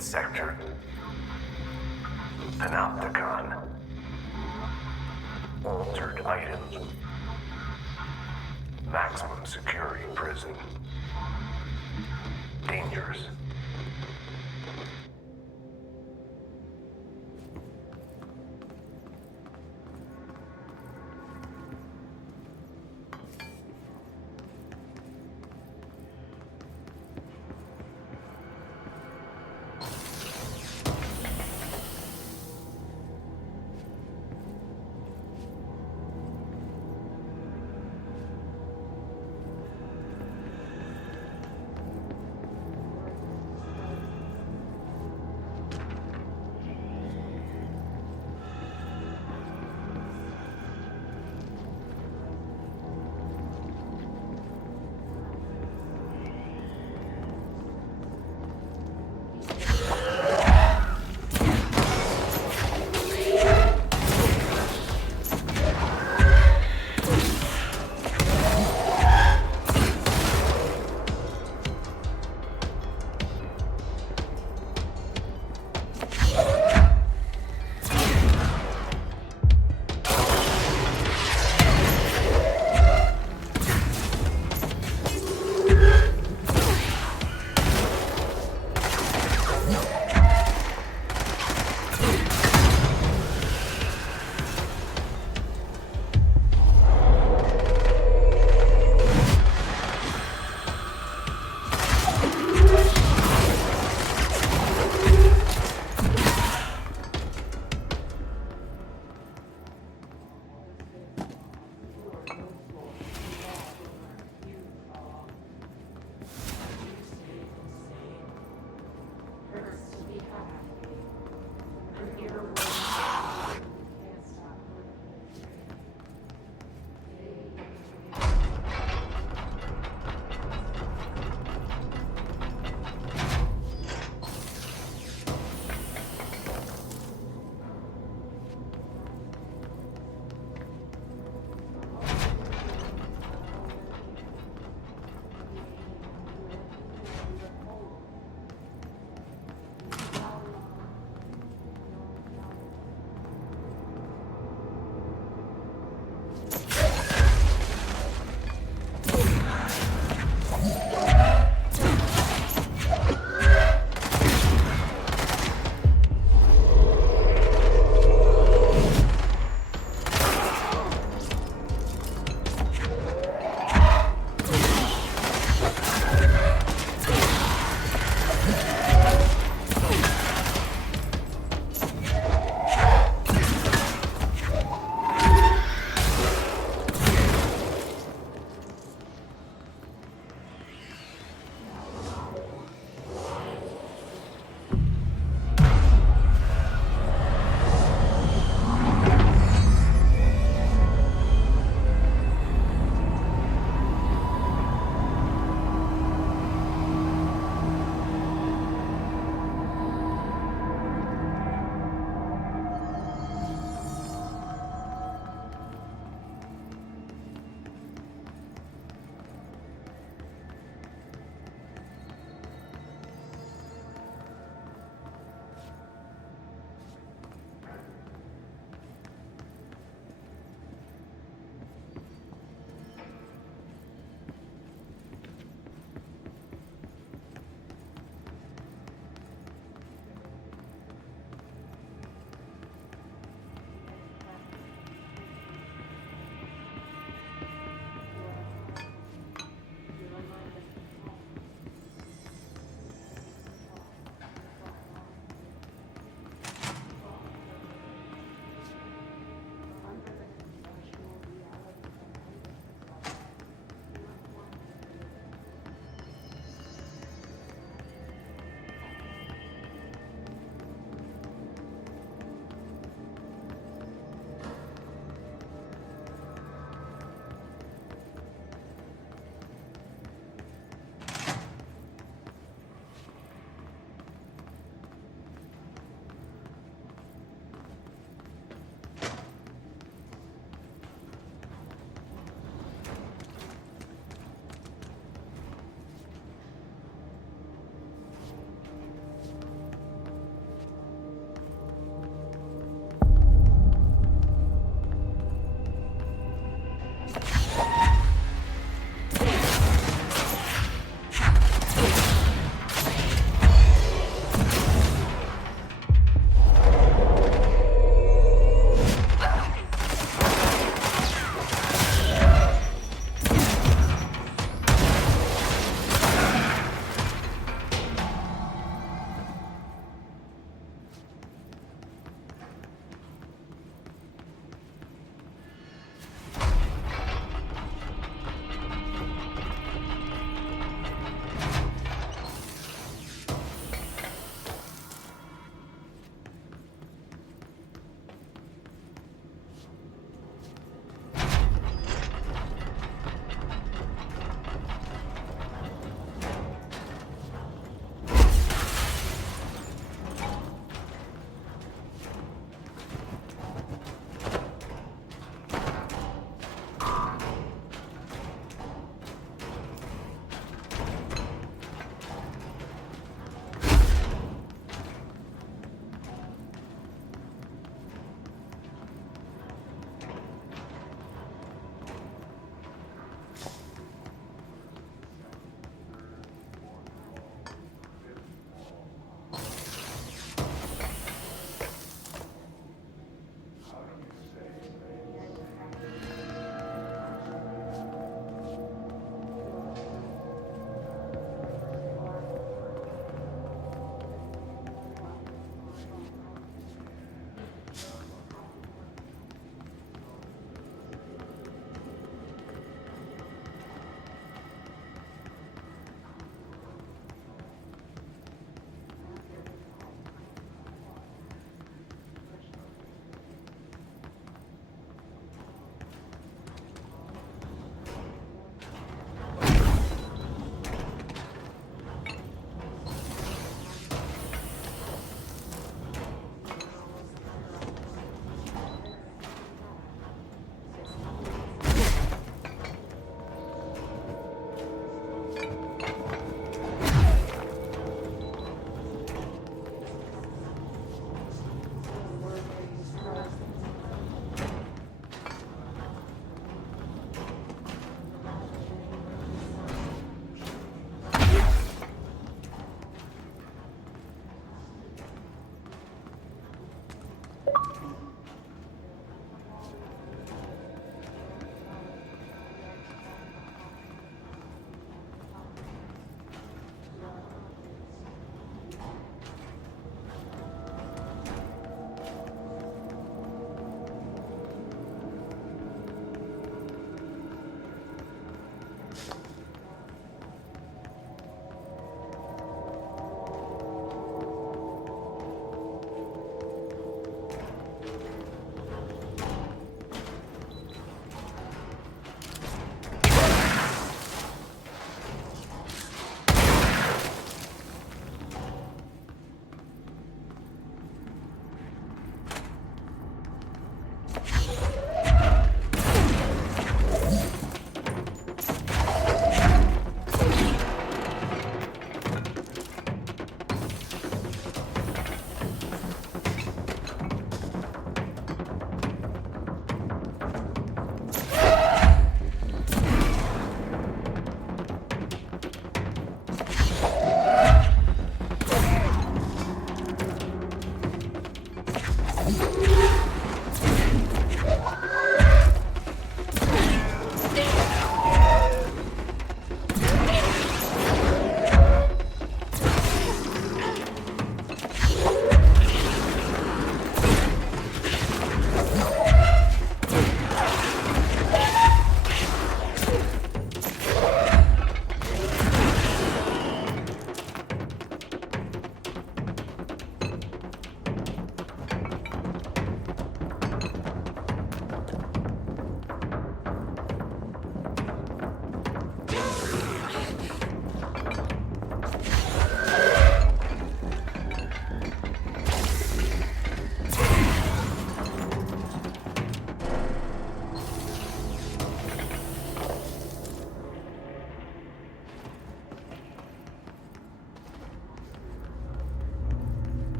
sector. Panopticon. Altered items. Maximum security prison. Dangerous.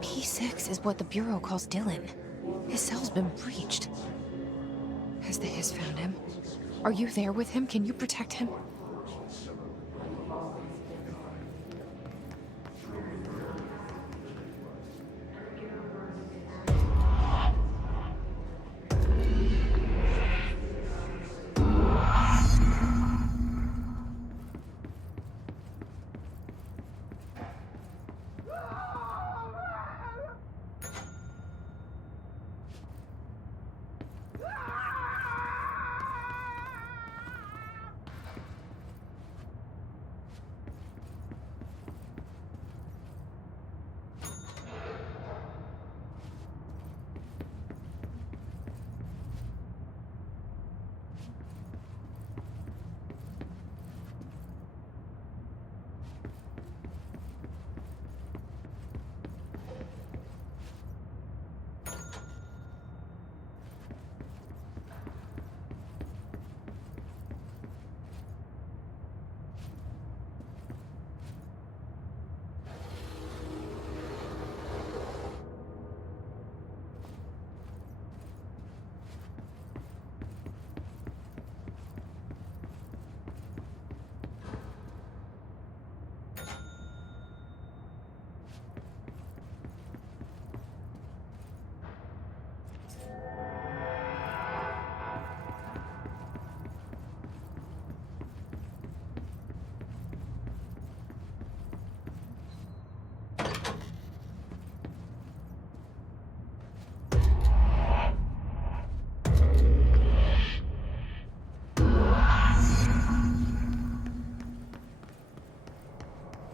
P6 is what the Bureau calls Dylan. His cell's been breached. Has the Hiss found him? Are you there with him? Can you protect him?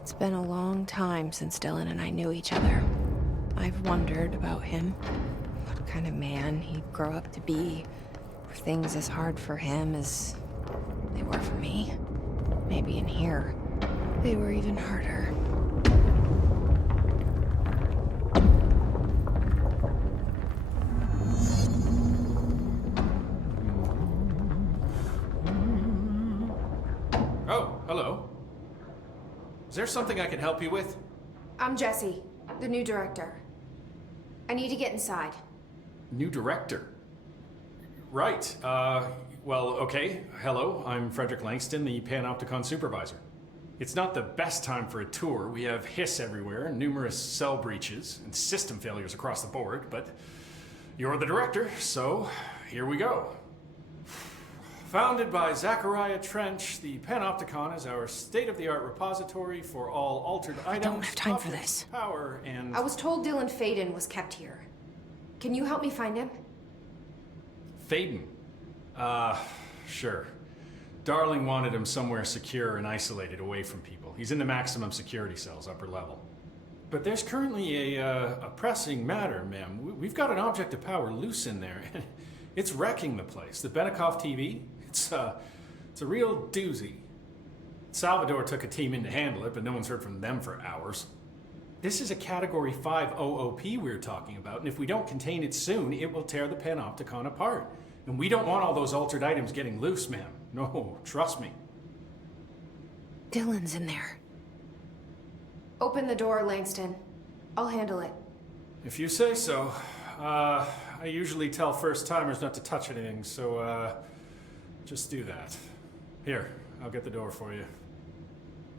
It's been a long time since Dylan and I knew each other. I've wondered about him, what kind of man he'd grow up to be. Were things as hard for him as they were for me? Maybe in here, they were even harder. Oh, hello. Is there something I can help you with? I'm Jessie, the new director. I need to get inside. New director? Right, well, okay. Hello, I'm Frederick Langston, the Panopticon supervisor. It's not the best time for a tour. We have hiss everywhere, numerous cell breaches, and system failures across the board, but you're the director, so here we go. Founded by Zachariah Trench, the Panopticon is our state-of-the-art repository for all altered items. I don't have time for objects, this. Power and... I was told Dylan Faden was kept here. Can you help me find him? Faden? Sure. Darling wanted him somewhere secure and isolated away from people. He's in the maximum security cells, upper level. But there's currently a pressing matter, ma'am. We've got an object of power loose in there. It's wrecking the place. The Benikoff TV, it's a real doozy. Salvador took a team in to handle it, but no one's heard from them for hours. This is a Category 5 OOP we're talking about, and if we don't contain it soon, it will tear the Panopticon apart. And we don't want all those altered items getting loose, ma'am. No, trust me. Dylan's in there. Open the door, Langston. I'll handle it. If you say so. I usually tell first-timers not to touch anything, so, just do that. Here, I'll get the door for you.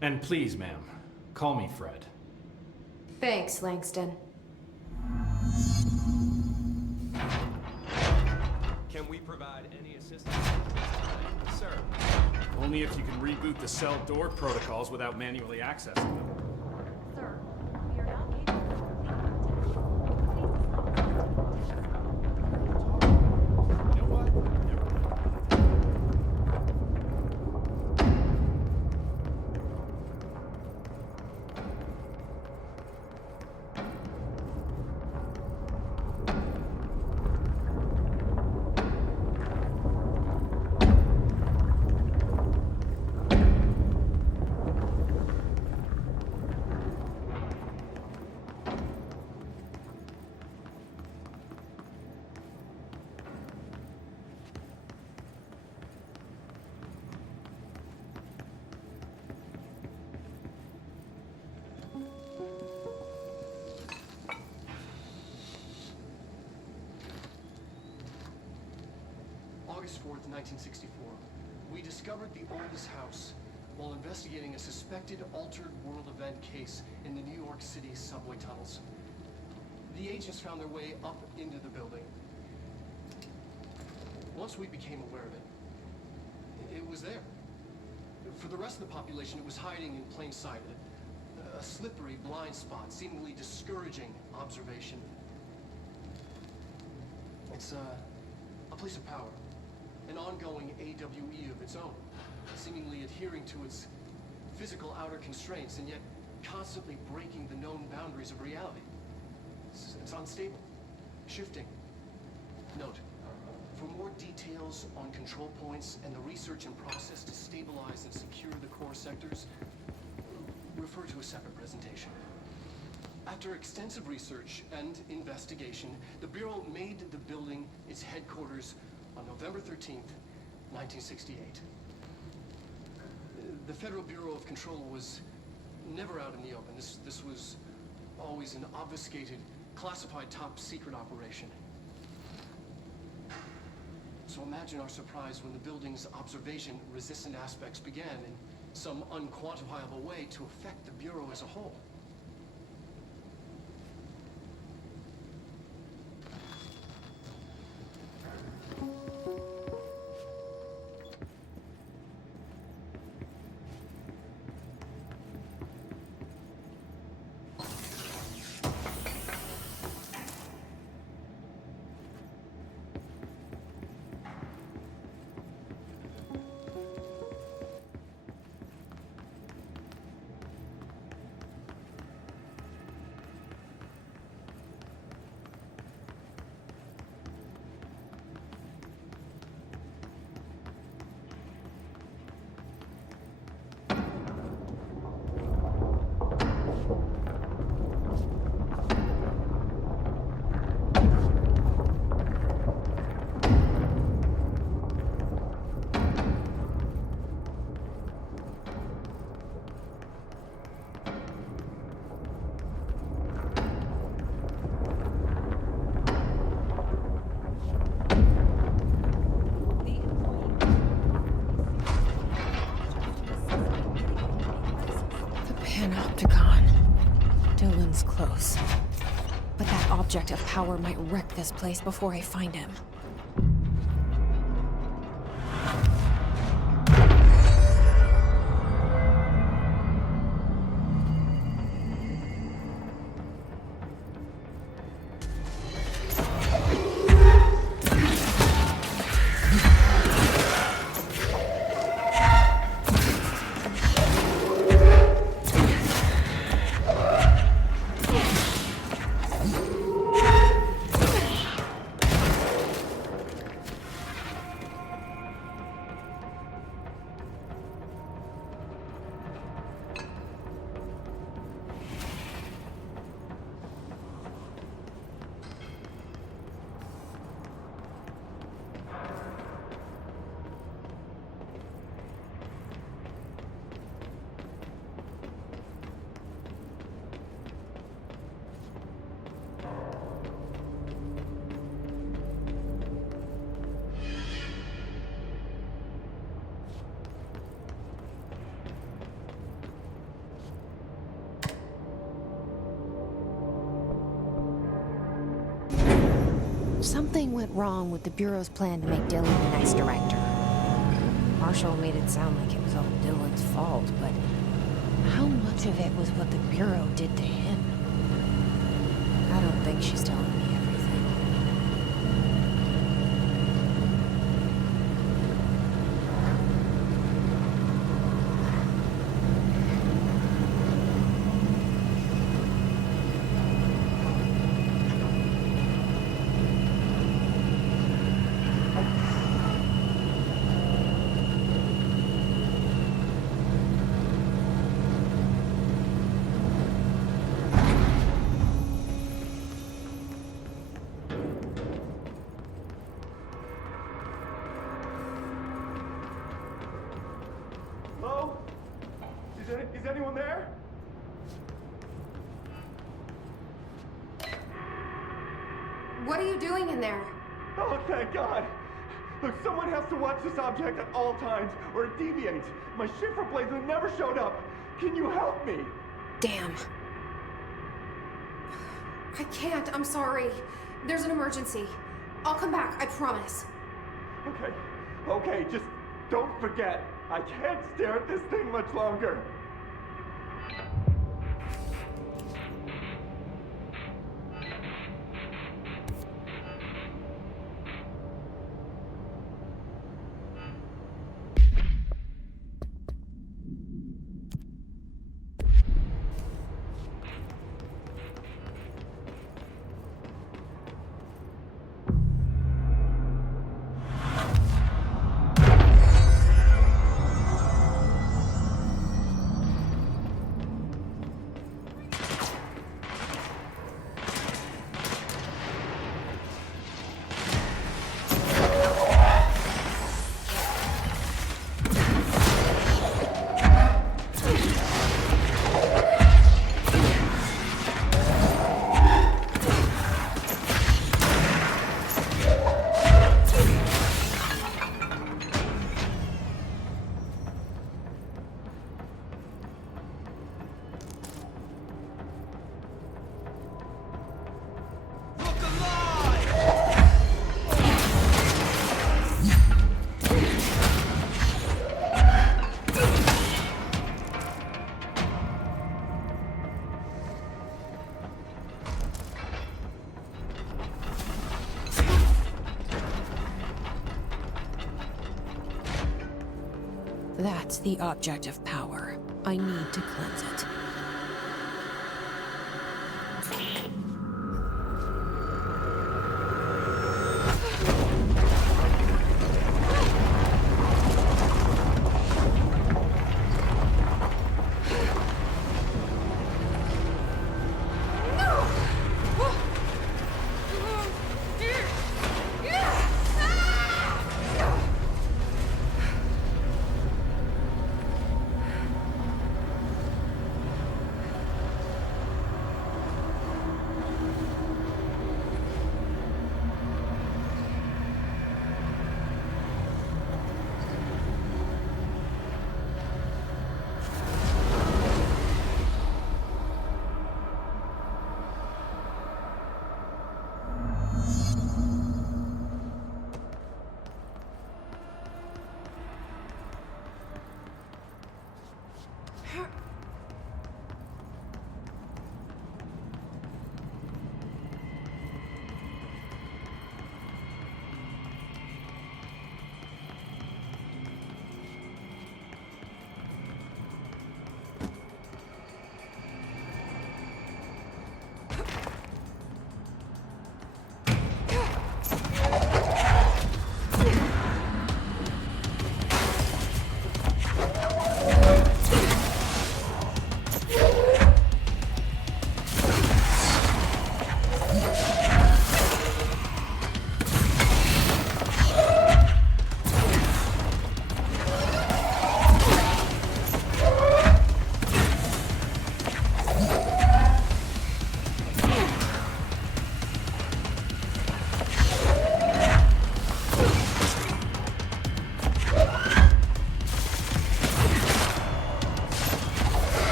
And please, ma'am, call me Fred. Thanks, Langston. Can we provide any assistance? Sir. Only if you can reboot the cell door protocols without manually accessing them. Sir, we are not able to complete the test. You know what? Never mind. August 4th, 1964, we discovered the oldest house while investigating a suspected altered world event case in the New York City subway tunnels. The agents found their way up into the building. Once we became aware of it, it was there. For the rest of the population, it was hiding in plain sight. A slippery blind spot, seemingly discouraging observation. It's a place of power, an ongoing AWE of its own, seemingly adhering to its physical outer constraints and yet constantly breaking the known boundaries of reality. It's unstable, shifting. Note, for more details on control points and the research and process to stabilize and secure the core sectors, refer to a separate presentation. After extensive research and investigation, the Bureau made the building its headquarters on November 13th, 1968. The Federal Bureau of Control was never out in the open. This was always an obfuscated, classified top secret operation. So imagine our surprise when the building's observation-resistant aspects began in some unquantifiable way to affect the Bureau as a whole. Dylan's close. But that object of power might wreck this place before I find him. Something went wrong with the Bureau's plan to make Dylan the next director. Marshall made it sound like it was all Dylan's fault, but how much of it was what the Bureau did to him? I don't think she's telling me everything. Hello? Is anyone there? What are you doing in there? Oh, thank God. Look, someone has to watch this object at all times, or it deviates. My shifter blades have never showed up. Can you help me? Damn. I can't, I'm sorry. There's an emergency. I'll come back, I promise. Okay, just don't forget. I can't stare at this thing much longer. That's the object of power. I need to cleanse it.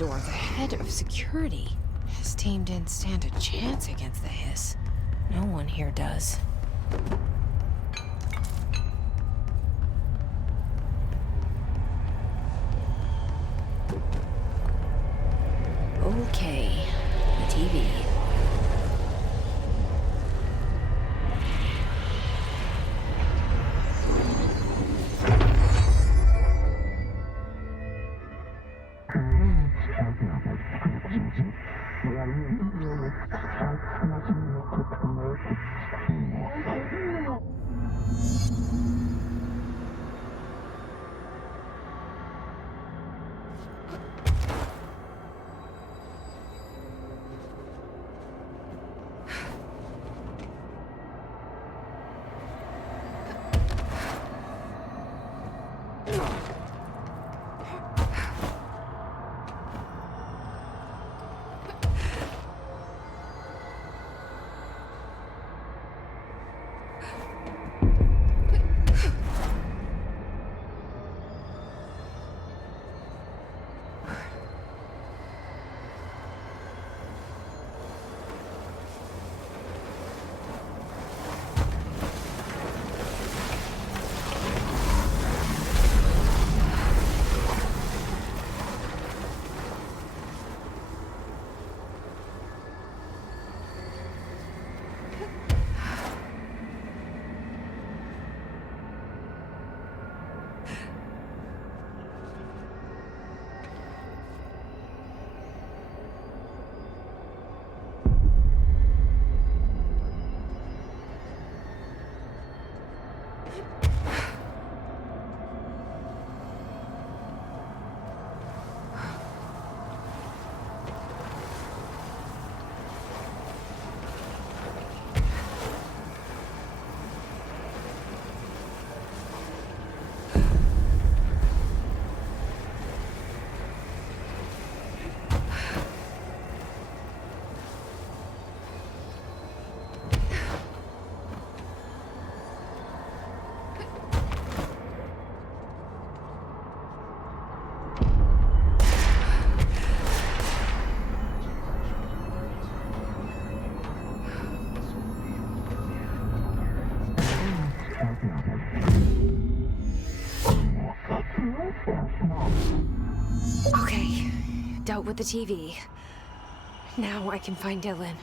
door. The head of security. His team didn't stand a chance against the Hiss. No one here does. Okay, the TV. Okay, dealt with the TV. Now I can find Dylan.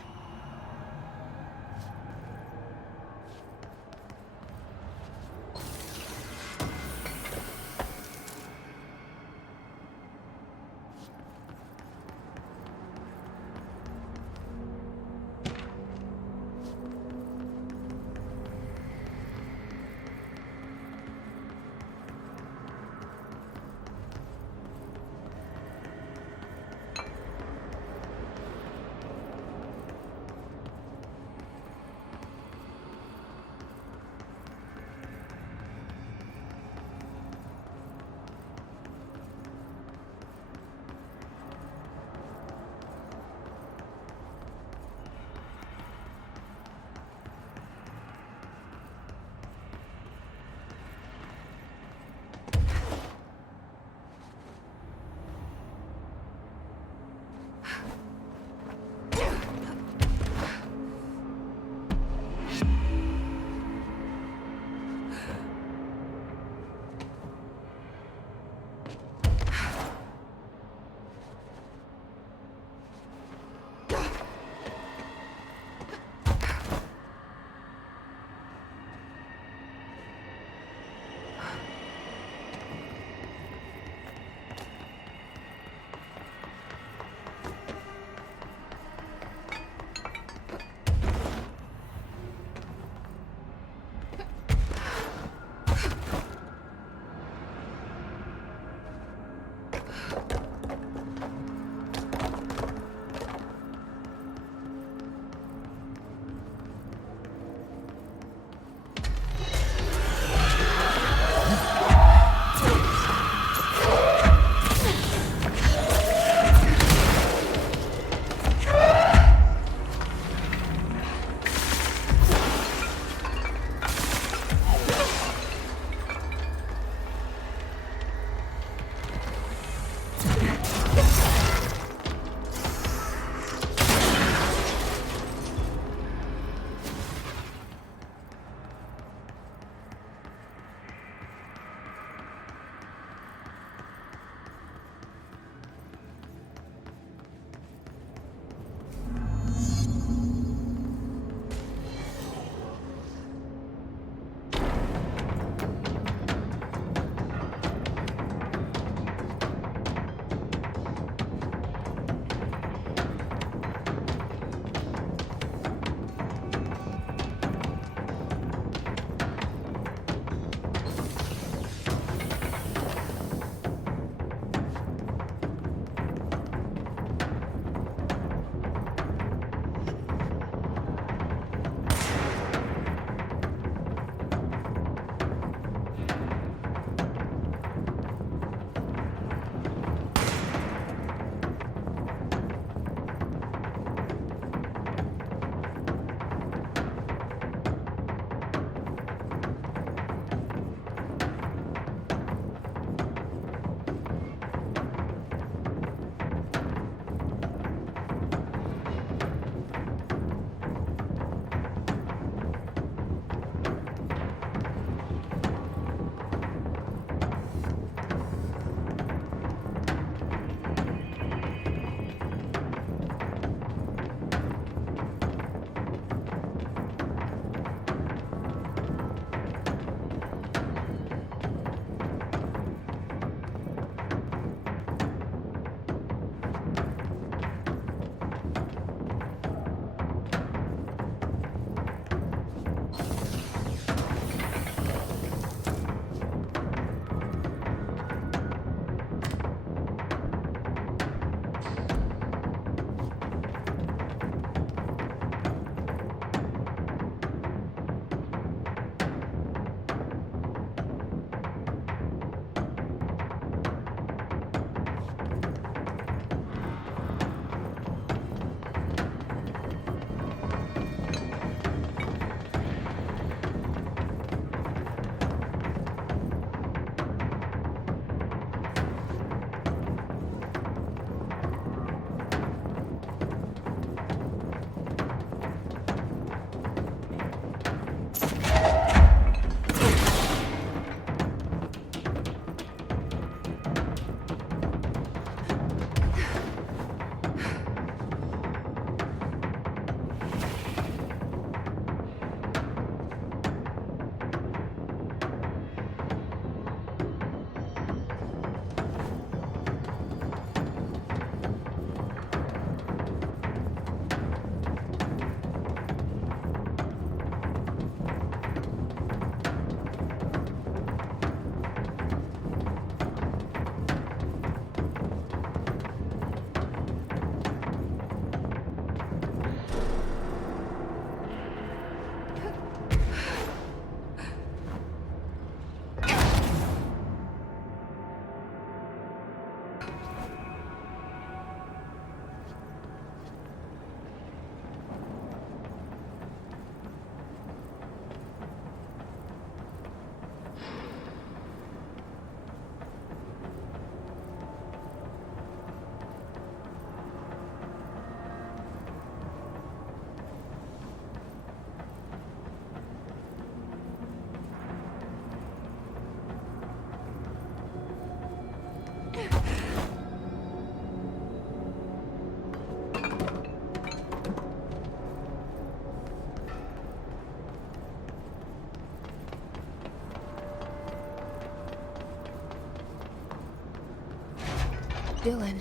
Dylan.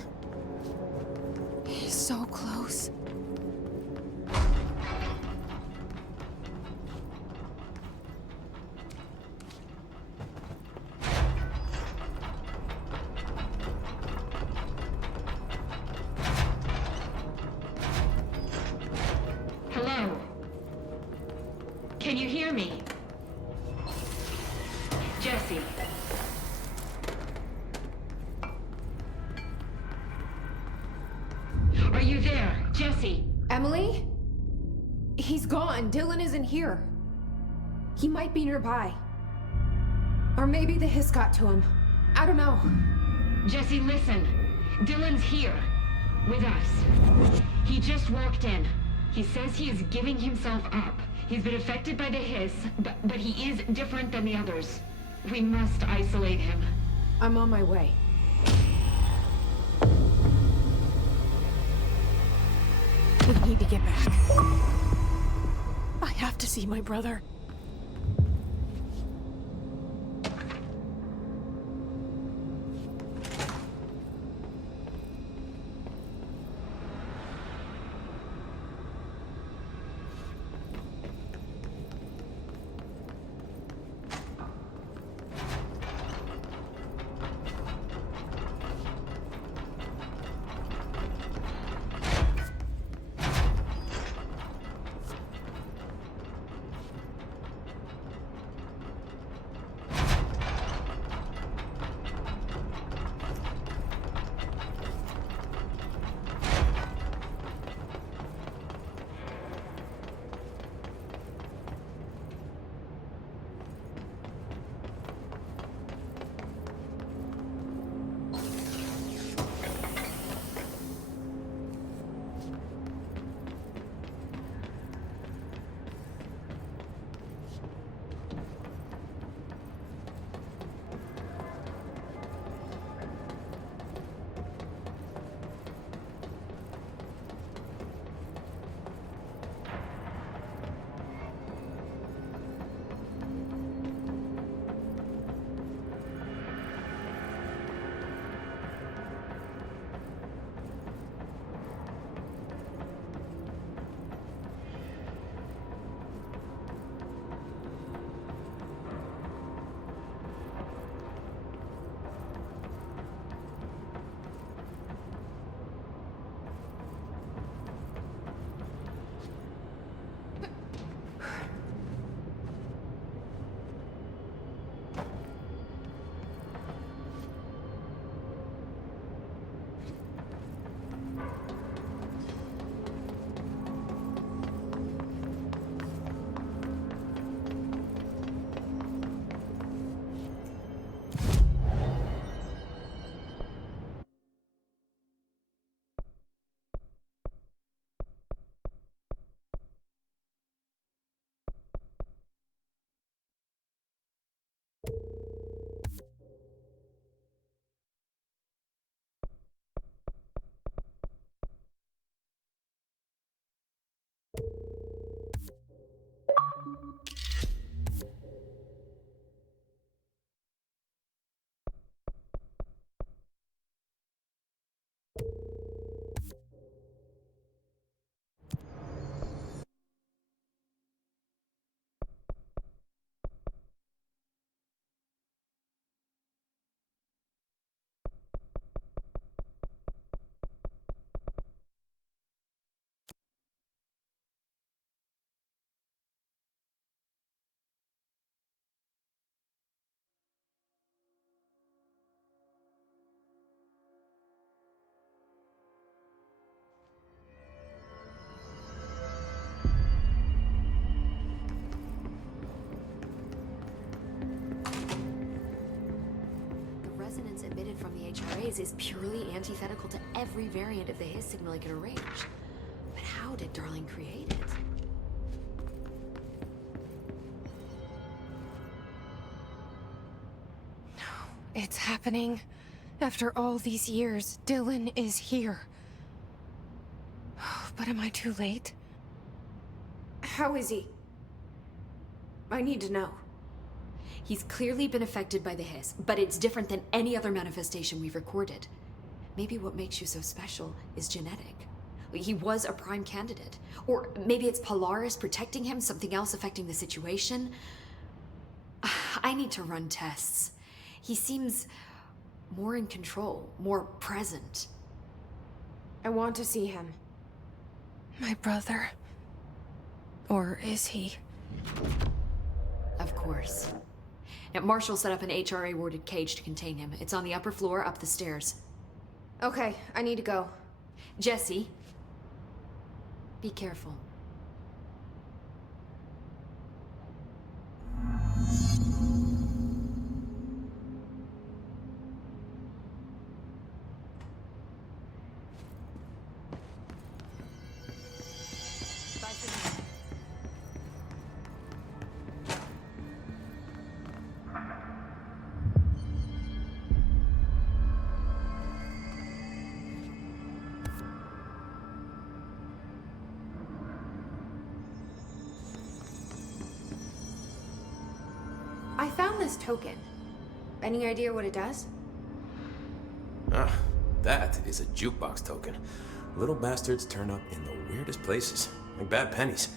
He's so close. Hello? Can you hear me? Jesse. Are you there, Jesse? Emily? He's gone. Dylan isn't here. He might be nearby. Or maybe the hiss got to him. I don't know. Jesse, listen. Dylan's here. With us. He just walked in. He says he is giving himself up. He's been affected by the hiss, but he is different than the others. We must isolate him. I'm on my way. We need to get back. I have to see my brother. Resonance emitted from the HRAs is purely antithetical to every variant of the hiss signal it can arrange. But how did Darling create it? It's happening. After all these years, Dylan is here. But am I too late? How is he? I need to know. He's clearly been affected by the hiss, but it's different than any other manifestation we've recorded. Maybe what makes you so special is genetic. He was a prime candidate. Or maybe it's Polaris protecting him, something else affecting the situation. I need to run tests. He seems more in control, more present. I want to see him. My brother. Or is he? Of course. Now, Marshall set up an HRA-warded cage to contain him. It's on the upper floor, up the stairs. Okay, I need to go. Jesse, be careful. I found this token. Any idea what it does? Ah, that is a jukebox token. Little bastards turn up in the weirdest places, like bad pennies.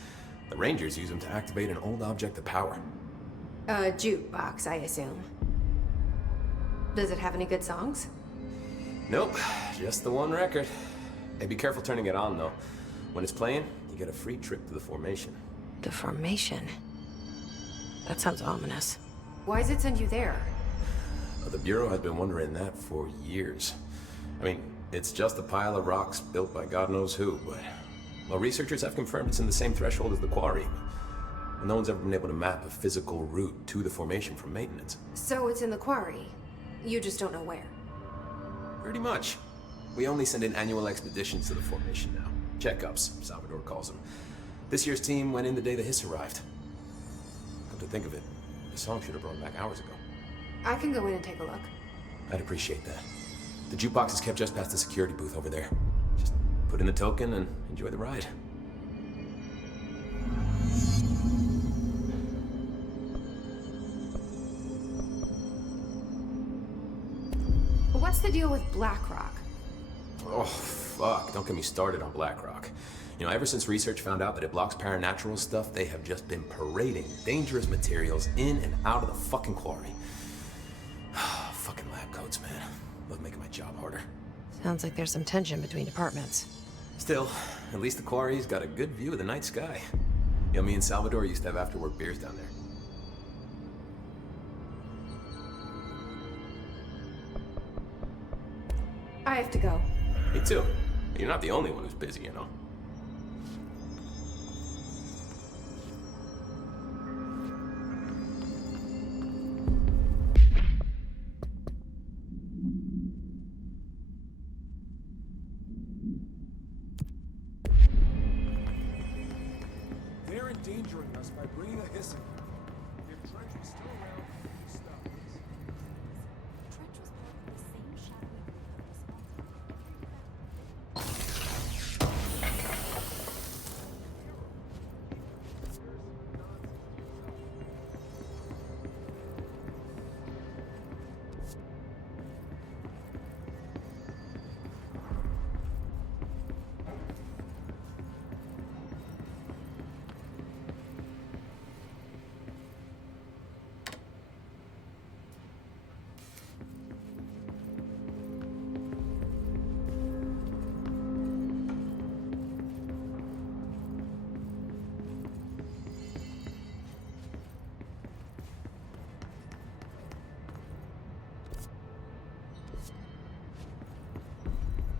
The Rangers use them to activate an old object of power. A jukebox, I assume. Does it have any good songs? Nope, just the one record. Hey, be careful turning it on, though. When it's playing, you get a free trip to the formation. The formation? That sounds ominous. Why does it send you there? The Bureau has been wondering that for years. I mean, it's just a pile of rocks built by God knows who, but... Well, researchers have confirmed it's in the same threshold as the quarry. But no one's ever been able to map a physical route to the formation from maintenance. So it's in the quarry. You just don't know where. Pretty much. We only send in annual expeditions to the formation now. Checkups, Salvador calls them. This year's team went in the day the Hiss arrived. Come to think of it, the song should have brought back hours ago. I can go in and take a look. I'd appreciate that. The jukebox is kept just past the security booth over there. Just put in the token and enjoy the ride. What's the deal with BlackRock? Oh, fuck. Don't get me started on BlackRock. You know, ever since research found out that it blocks paranatural stuff, they have just been parading dangerous materials in and out of the fucking quarry. Fucking lab coats, man. Love making my job harder. Sounds like there's some tension between departments. Still, at least the quarry's got a good view of the night sky. You know, me and Salvador used to have after-work beers down there. I have to go. Me too. You're not the only one who's busy, you know. They're endangering us by bringing a hissing. If Trench was still around, he'd stop this. Trench was part of the same shadowy group that was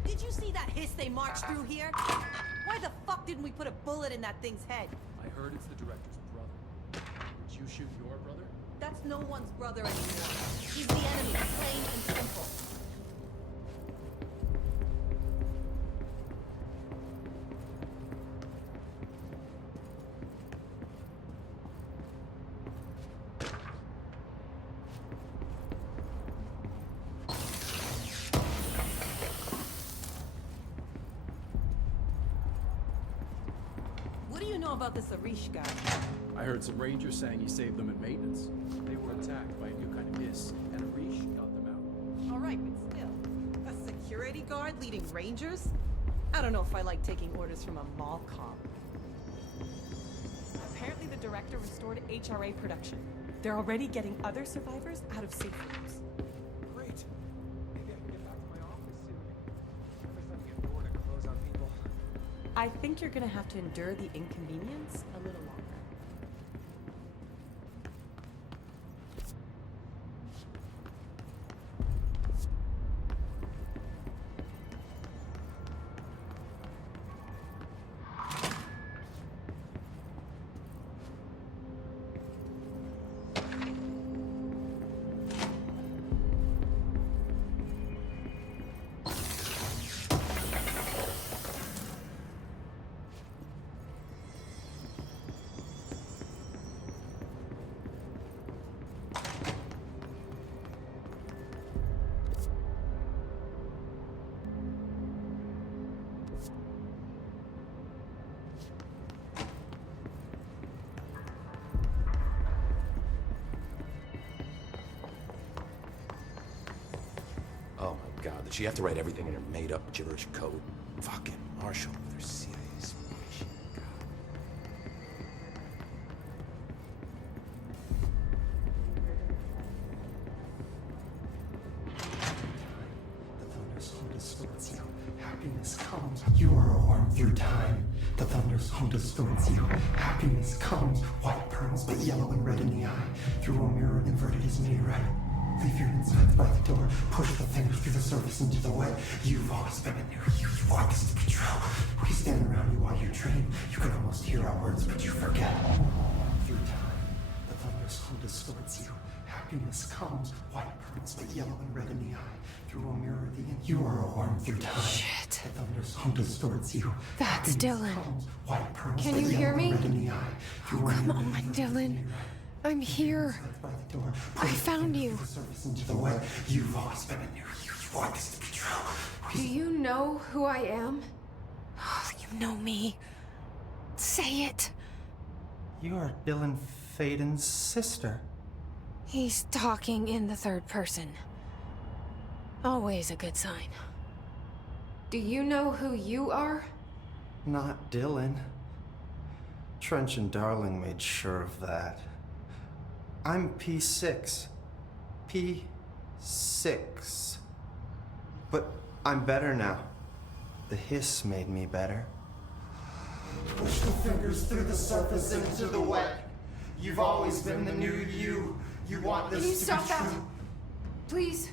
Did you see that hiss they marched through here? Why the fuck didn't we put a bullet in that thing's head? I heard it's the director's brother. Did you shoot your brother? That's no one's brother anymore. He's the enemy, plain and simple. What do you know about this Arish guy? I heard some rangers saying he saved them at maintenance. They were attacked by a new kind of hiss, and Arish got them out. All right, but still. A security guard leading Rangers? I don't know if I like taking orders from a mall cop. Apparently the director restored HRA production. They're already getting other survivors out of safe rooms. Great. Maybe I can get back to my office soon. Every time I get bored, I close on people. I think you're gonna have to endure the inconvenience a little longer. Oh my god, did she have to write everything in her made-up gibberish code? Fucking Marshall with her serious bullshit. The thunder's home distorts you. Happiness comes. You are a worm through time. The thunder's home distorts you. Happiness comes. White pearls, but yellow and red in the eye. Through a mirror inverted is me right. Leave your insides by the door. Push the fingers through the surface into the wet. You've always been in there. You want this to be true. We stand around you while you dream. You can almost hear our words, but you forget. Through time, the thunder's home distorts you. Happiness comes. White pearls, but yellow and red in the eye. Through a mirror, you are a worm through time. Shit. The thunder's home distorts you. That's Dylan. White pearls, Can but you yellow hear and me? red in the eye. Oh, come on, Dylan. I'm here. I found you. Into the way you've always been in there. You want this to be true. Do you know who I am? Oh, you know me. Say it. You are Dylan Faden's sister. He's talking in the third person. Always a good sign. Do you know who you are? Not Dylan. Trench and Darling made sure of that. I'm P6. P6. But I'm better now. The hiss made me better. Push the fingers through the surface into the wet. You've always been the new you. You want this Can you to stop be that? true. Please.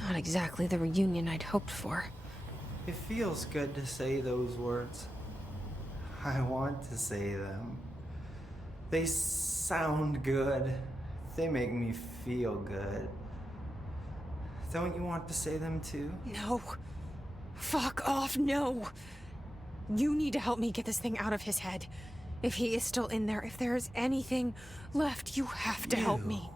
Not exactly the reunion I'd hoped for. It feels good to say those words. I want to say them. They sound good. They make me feel good. Don't you want to say them too? No. Fuck off, no. You need to help me get this thing out of his head. If he is still in there, if there is anything left, you have to help me.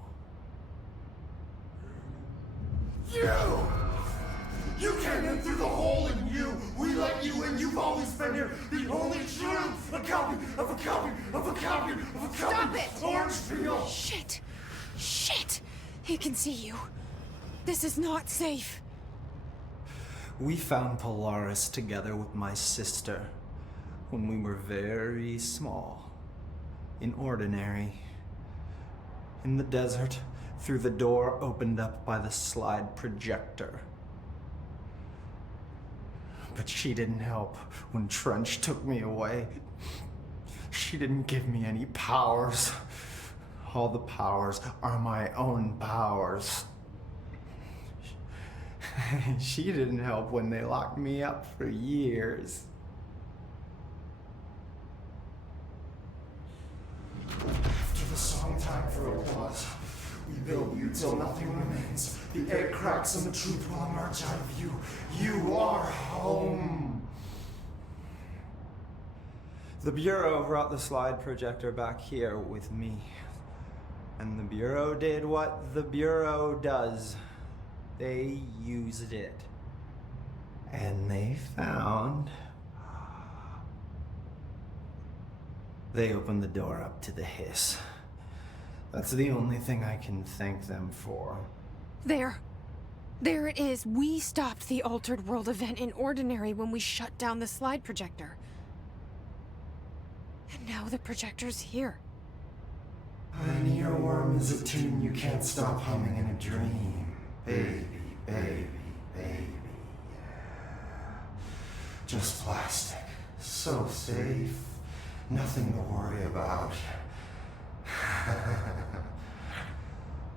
You came in through the hole in you. We let you in. You've always been here. The only truth. A copy of a copy of a copy of a copy. Stop it! Orange peel. Shit. Shit. He can see you. This is not safe. We found Polaris together with my sister when we were very small. In Ordinary. In the desert, through the door opened up by the slide projector. But she didn't help when Trench took me away. She didn't give me any powers. All the powers are my own powers. She didn't help when they locked me up for years. After the song time for applause, we build you till nothing remains. The egg cracks and the truth will emerge out of you. You are home. The Bureau brought the slide projector back here with me. And the Bureau did what the Bureau does. They used it. And they found... They opened the door up to the hiss. That's the only thing I can thank them for. There. There it is. We stopped the Altered World event in Ordinary when we shut down the slide projector. And now the projector's here. An earworm is a tune you can't stop humming in a dream. Baby, baby, baby, yeah. Just plastic. So safe. Nothing to worry about.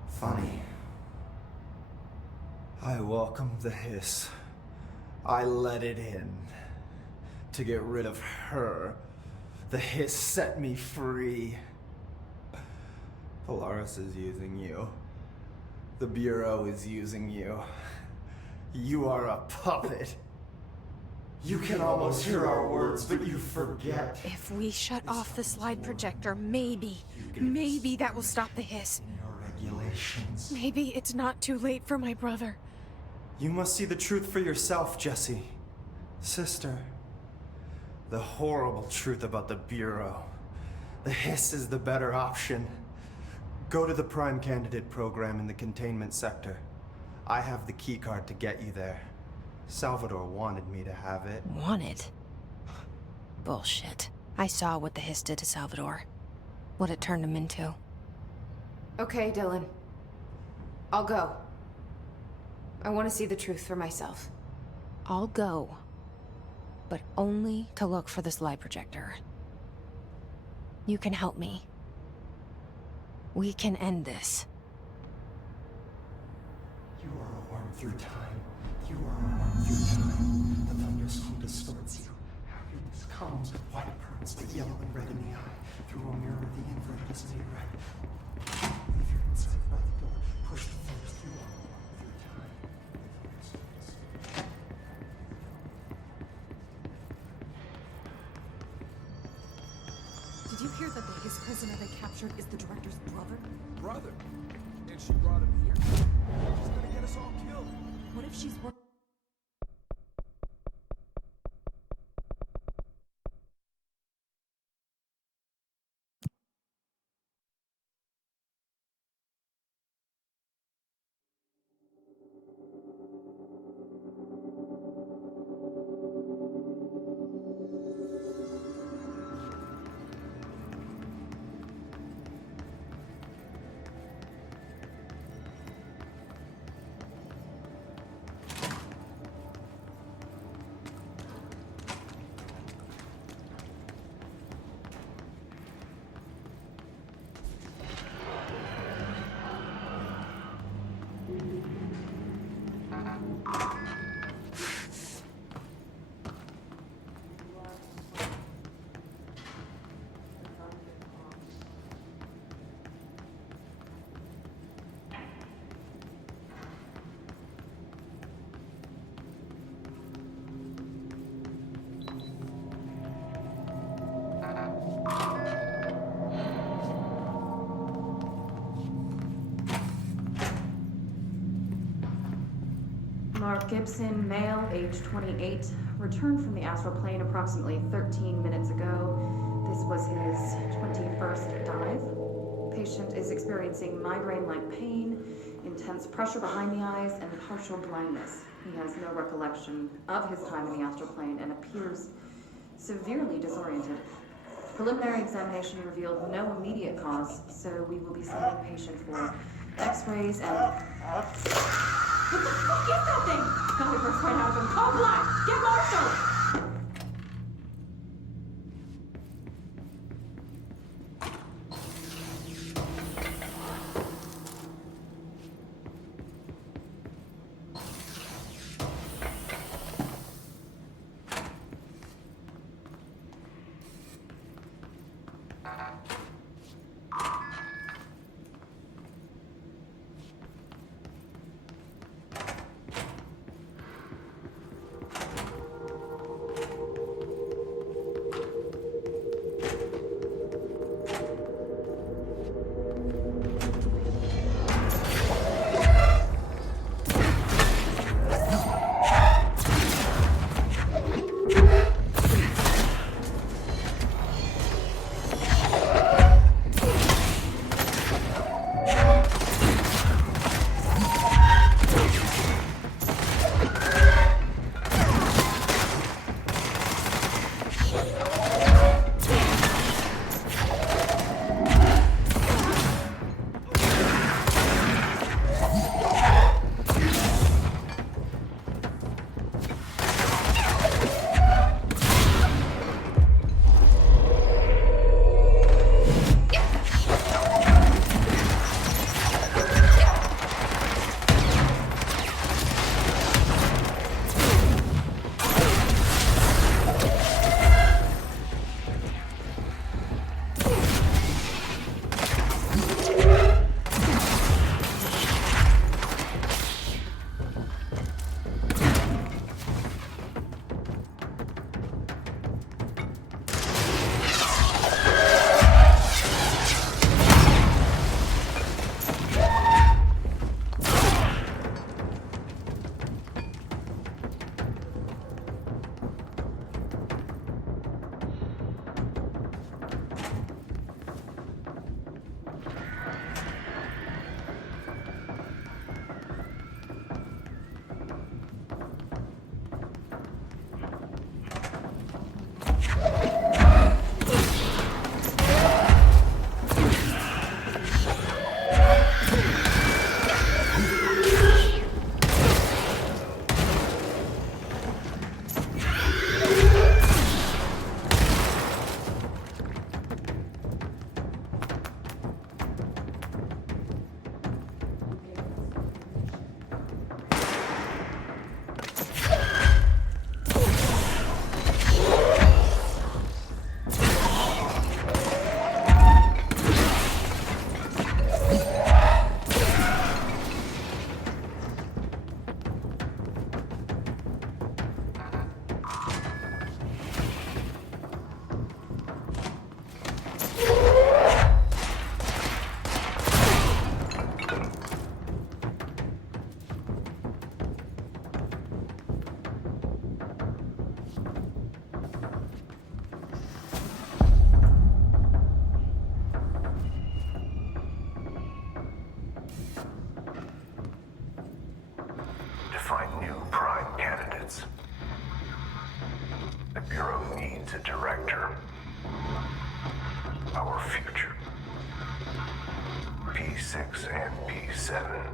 Funny. I welcomed the hiss. I let it in. To get rid of her. The hiss set me free. Polaris is using you. The Bureau is using you. You are a puppet. You can almost hear our words, but you forget. If we shut off the slide projector, maybe that will stop the hiss. Regulations. Maybe it's not too late for my brother. You must see the truth for yourself, Jesse. Sister. The horrible truth about the Bureau. The hiss is the better option. Go to the Prime Candidate program in the containment sector. I have the keycard to get you there. Salvador wanted me to have it. Wanted? Bullshit. I saw what the hiss did to Salvador. What it turned him into. Okay, Dylan. I'll go. I want to see the truth for myself. I'll go. But only to look for the slide projector. You can help me. We can end this. You are a worm through time. You are a worm through time. The thunderstorm distorts you. Happiness comes, white burns, but yellow and red in the eye. Through a mirror, the inverted is made red. Leave your inside by the door. Push the thunders through. You are a worm through time. Did you hear that the Hiss prisoner they captured is the director's brother? Brother? And she brought him here? She's gonna get us all killed. What if she's working? Mark Gibson, male, age 28, returned from the astral plane approximately 13 minutes ago. This was his 21st dive. Patient is experiencing migraine-like pain, intense pressure behind the eyes, and partial blindness. He has no recollection of his time in the astral plane and appears severely disoriented. Preliminary examination revealed no immediate cause, so we will be sending patient for x-rays and... What the fuck is that thing? Got it burst right out of him. Call Black! Get Marshall! needs a director. Our future. P6 and P7.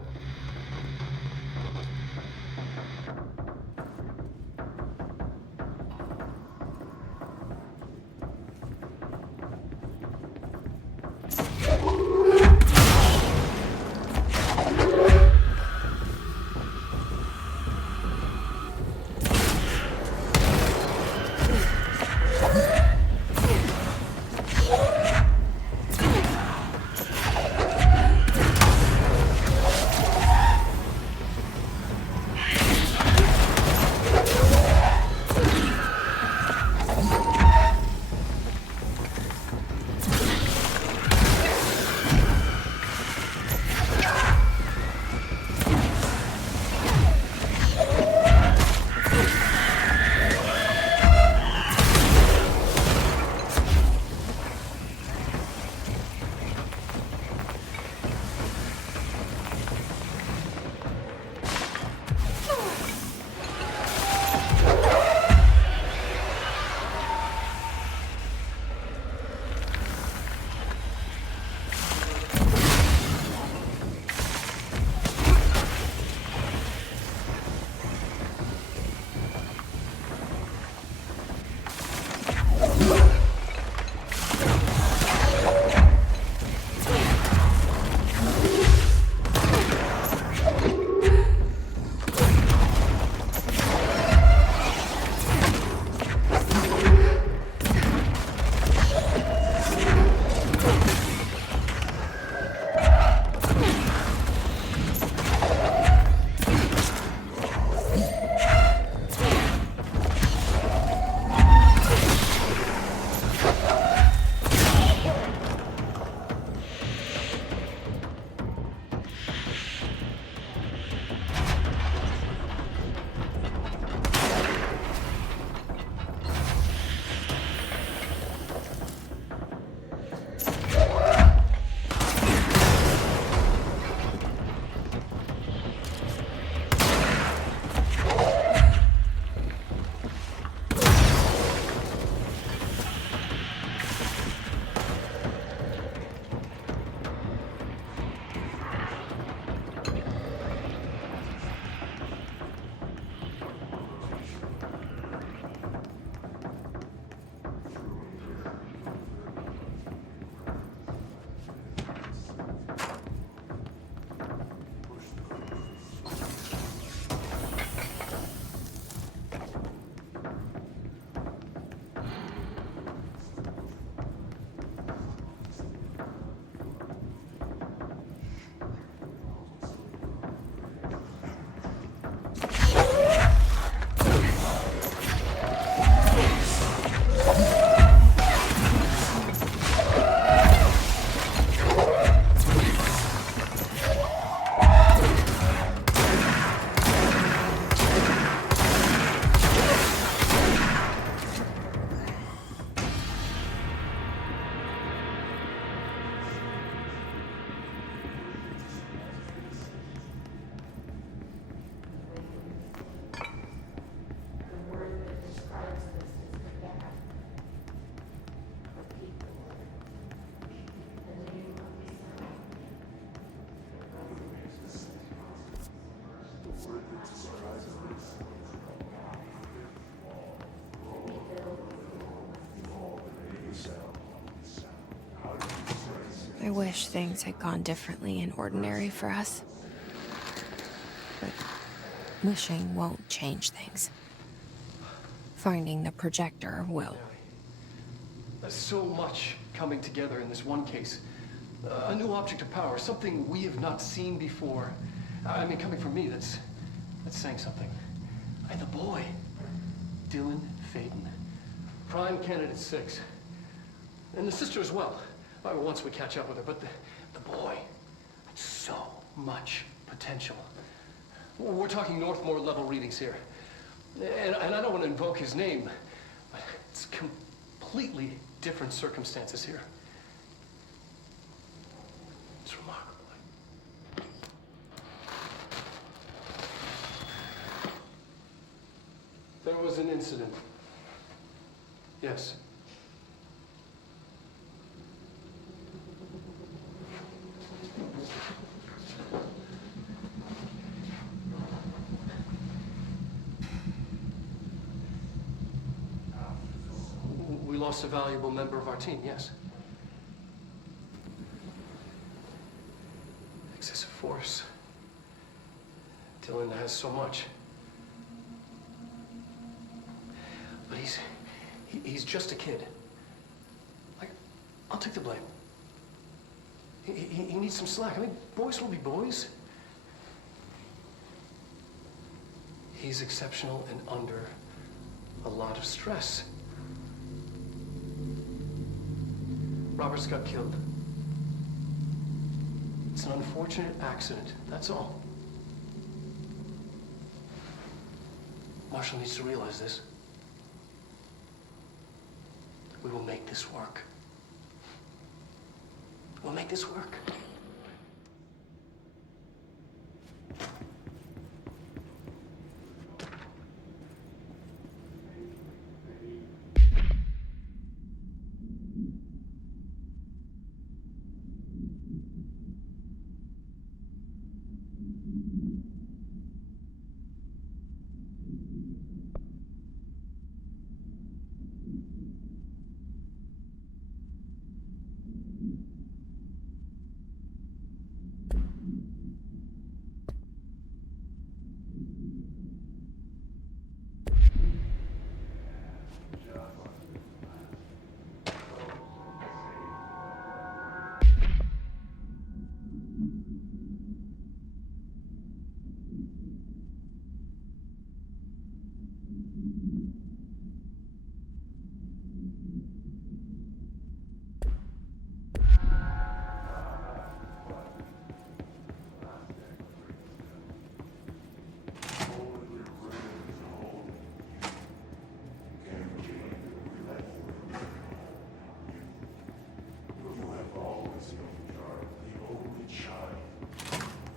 I wish things had gone differently in Ordinary for us. But wishing won't change things. Finding the projector will. There's so much coming together in this one case. A new object of power, something we have not seen before. I mean, coming from me, that's saying something. And the boy, Dylan Faden, prime candidate 6. And the sister as well. Once we catch up with her, but the boy, so much potential. We're talking Northmore level readings here. And I don't want to invoke his name, but it's completely different circumstances here. It's remarkable. There was an incident Yes. We lost a valuable member of our team, yes. Excessive force. Dylan has so much. But he's just a kid. Like, I'll take the blame. He needs some slack. I mean, boys will be boys. He's exceptional and under a lot of stress. Robert's got killed. It's an unfortunate accident, that's all. Marshall needs to realize this. We will make this work. We'll make this work.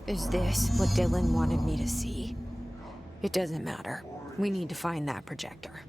Is this what Dylan wanted me to see? It doesn't matter. We need to find that projector.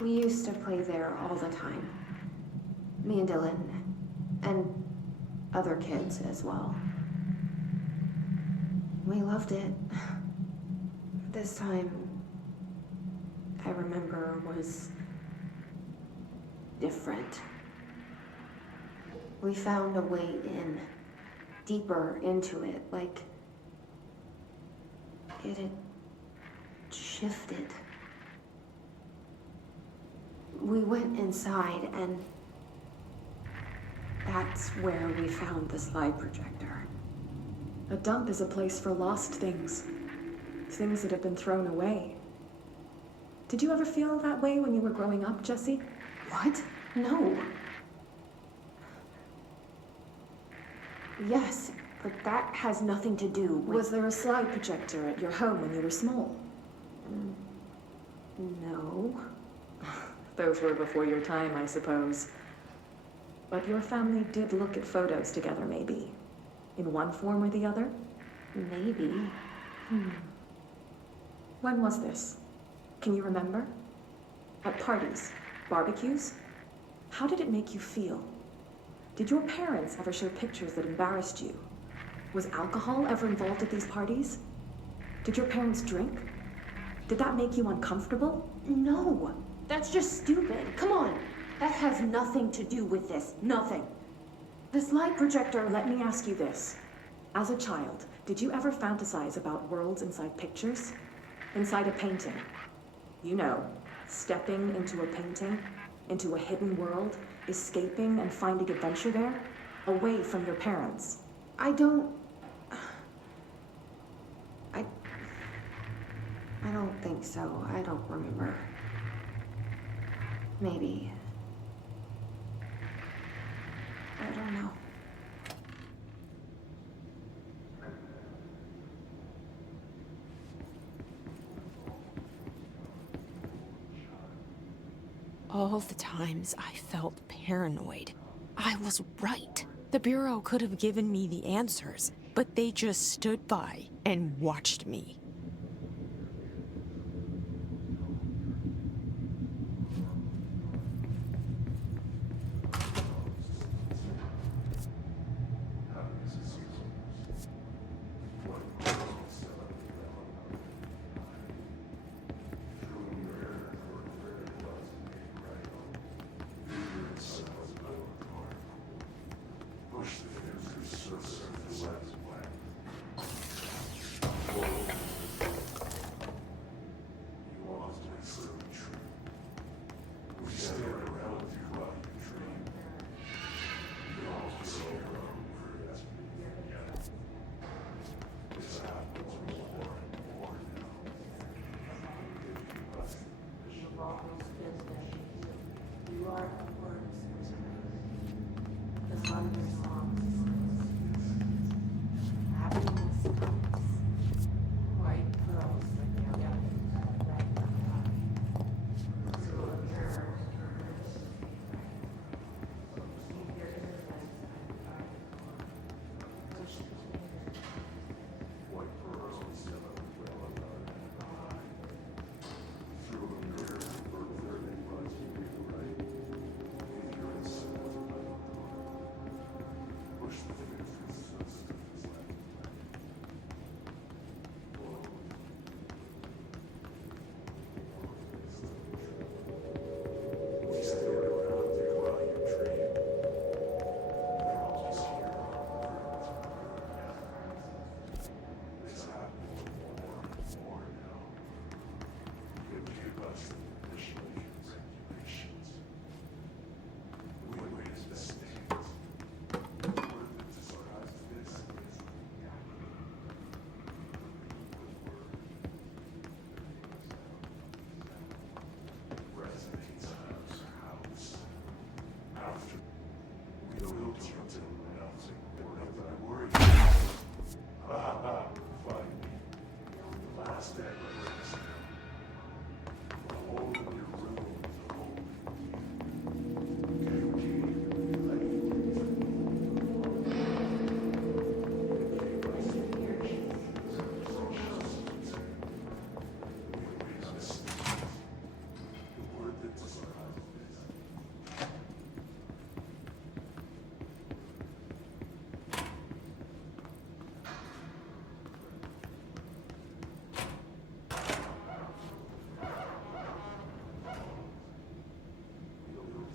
We used to play there all the time. Me and Dylan, and other kids as well. We loved it. This time, I remember, was different. We found a way in, deeper into it, like it had shifted. We went inside, and that's where we found the slide projector. A dump is a place for lost things. Things that have been thrown away. Did you ever feel that way when you were growing up, Jesse? What? No. Yes, but that has nothing to do with... Was there a slide projector at your home when you were small? No. Those were before your time, I suppose. But your family did look at photos together, maybe. In one form or the other? Maybe. When was this? Can you remember? At parties? Barbecues? How did it make you feel? Did your parents ever show pictures that embarrassed you? Was alcohol ever involved at these parties? Did your parents drink? Did that make you uncomfortable? No. That's just stupid. Come on. That has nothing to do with this. Nothing. The slide projector, let me ask you this. As a child, did you ever fantasize about worlds inside pictures? Inside a painting? You know, stepping into a painting, into a hidden world, escaping and finding adventure there, away from your parents. I don't think so. I don't remember. Maybe. I don't know. All the times I felt paranoid, I was right. The Bureau could have given me the answers, but they just stood by and watched me.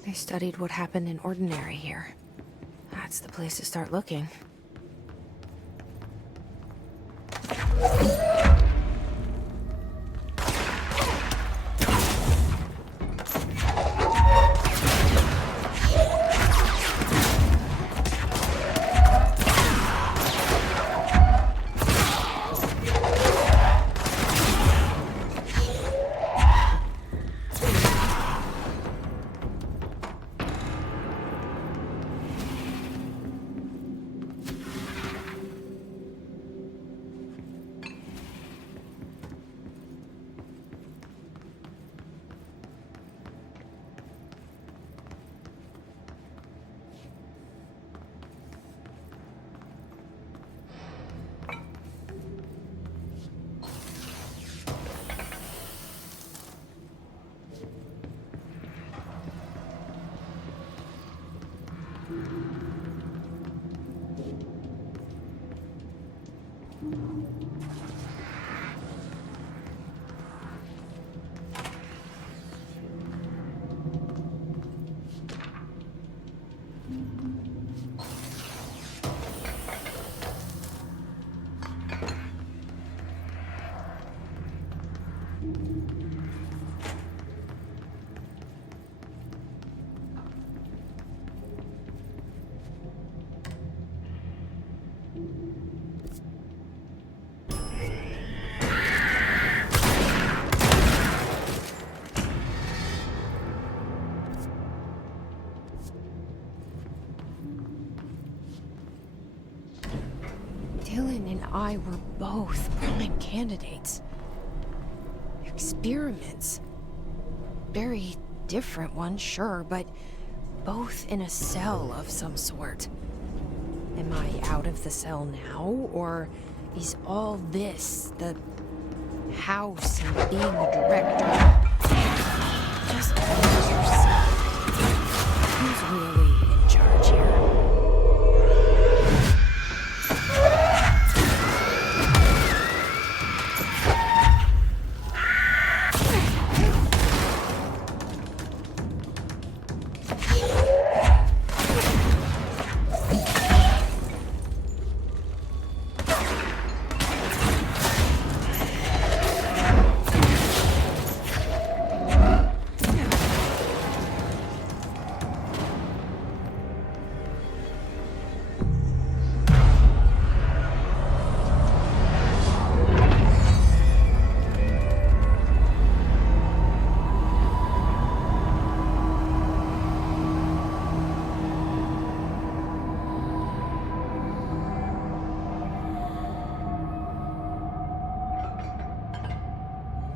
They studied what happened in Ordinary here. That's the place to start looking. I were both prime candidates. Experiments. Very different ones, sure, but both in a cell of some sort. Am I out of the cell now, or is all this, the house and being the director, just yourself? Who's really in charge here?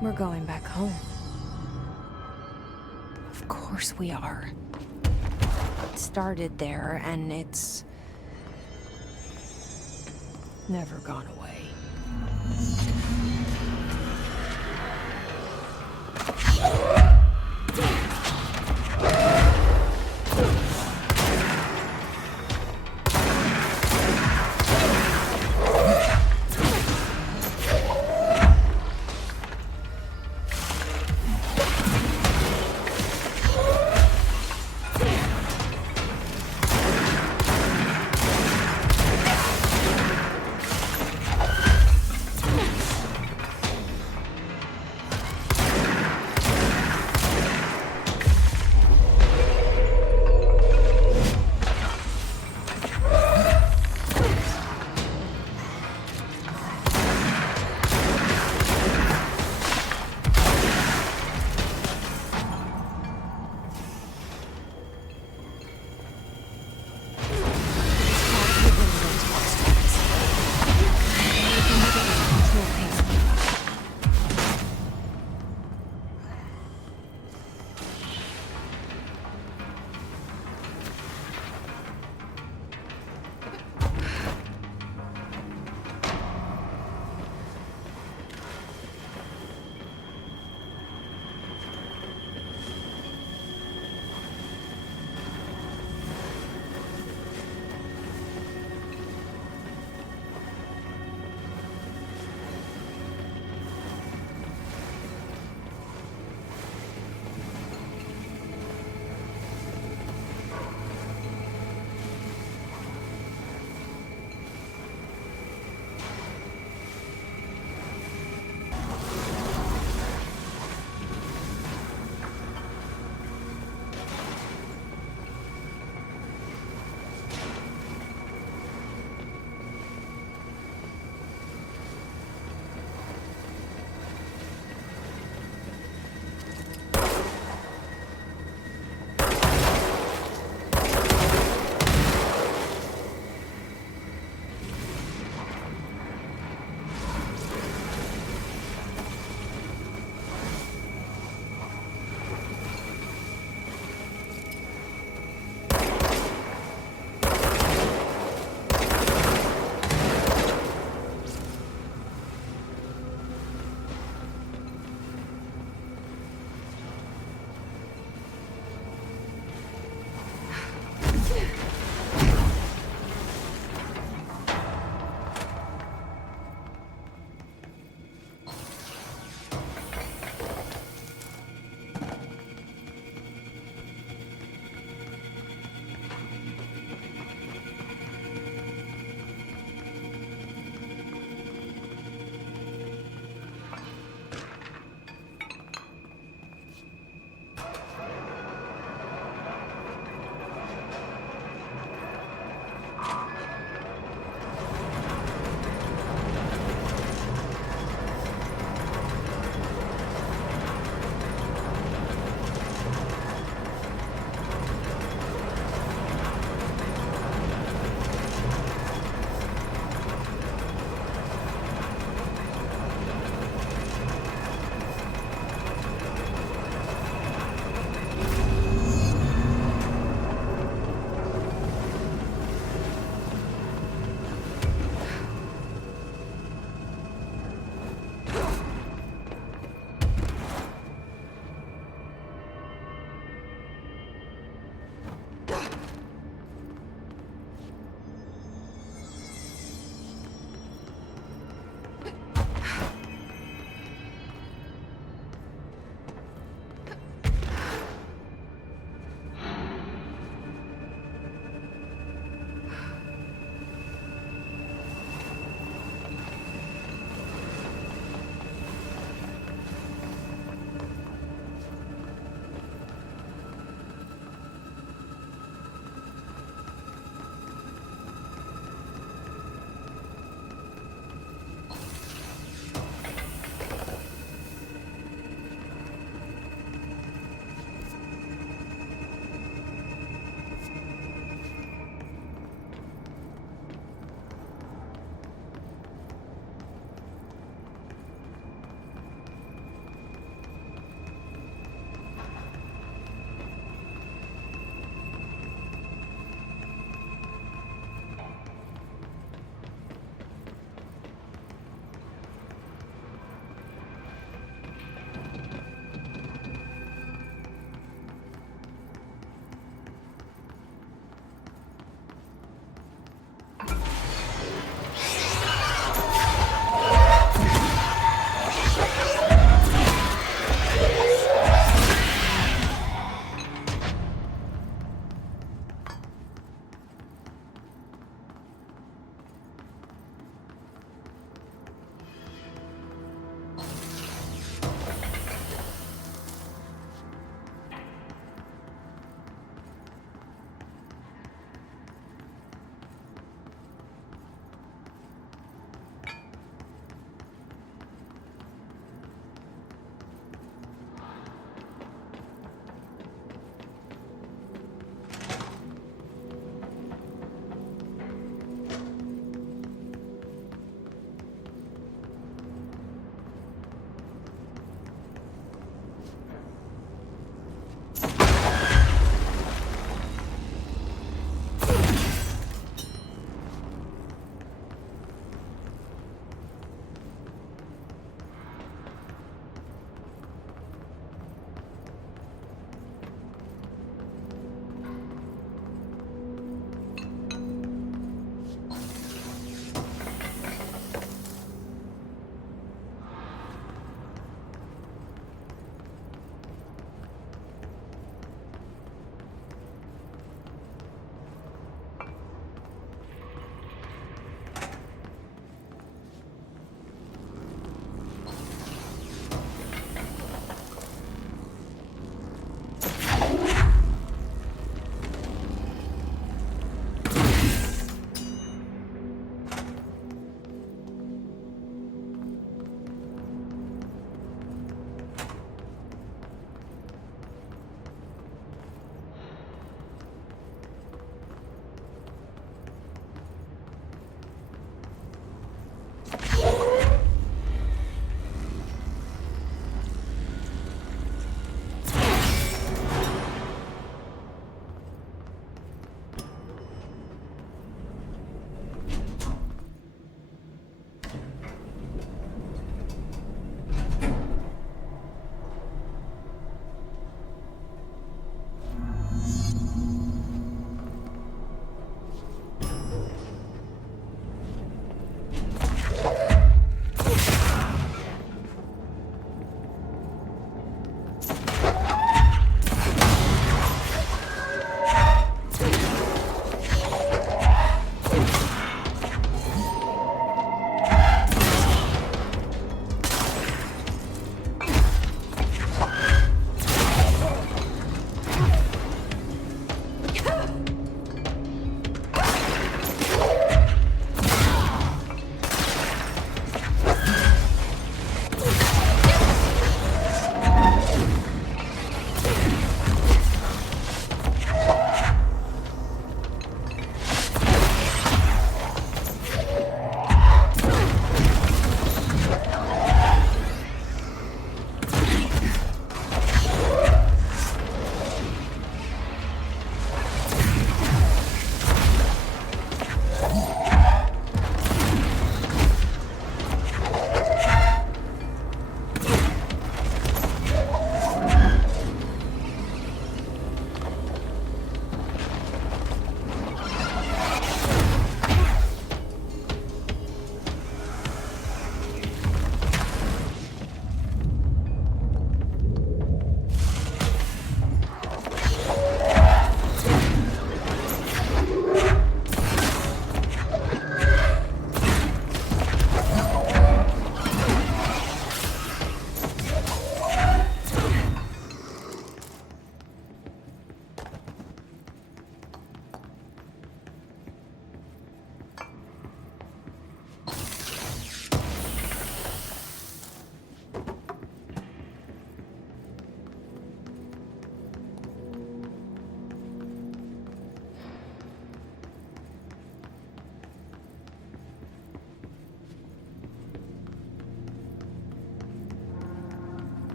We're going back home. Of course we are. It started there, and it's never gone away.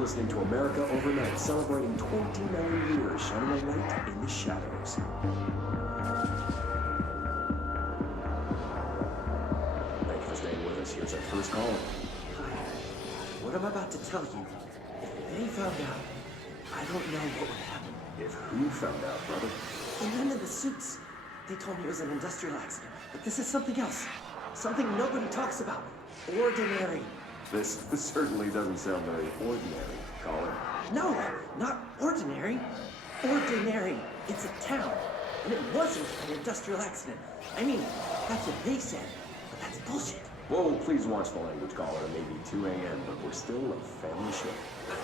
listening to America Overnight, celebrating 29 years shining a light in the shadows. Thanks for staying with us. Here's our first caller. Hi. What I'm about to tell you, if they found out, I don't know what would happen. If who found out, brother? The men in the suits. They told me it was an industrial accident, but this is something else. Something nobody talks about. Ordinary. This certainly doesn't sound very ordinary, caller. No, not ordinary. Ordinary. It's a town. And it wasn't an industrial accident. I mean, that's what they said. But that's bullshit. Whoa, please watch the language, caller. It may be 2 a.m., but we're still a family show.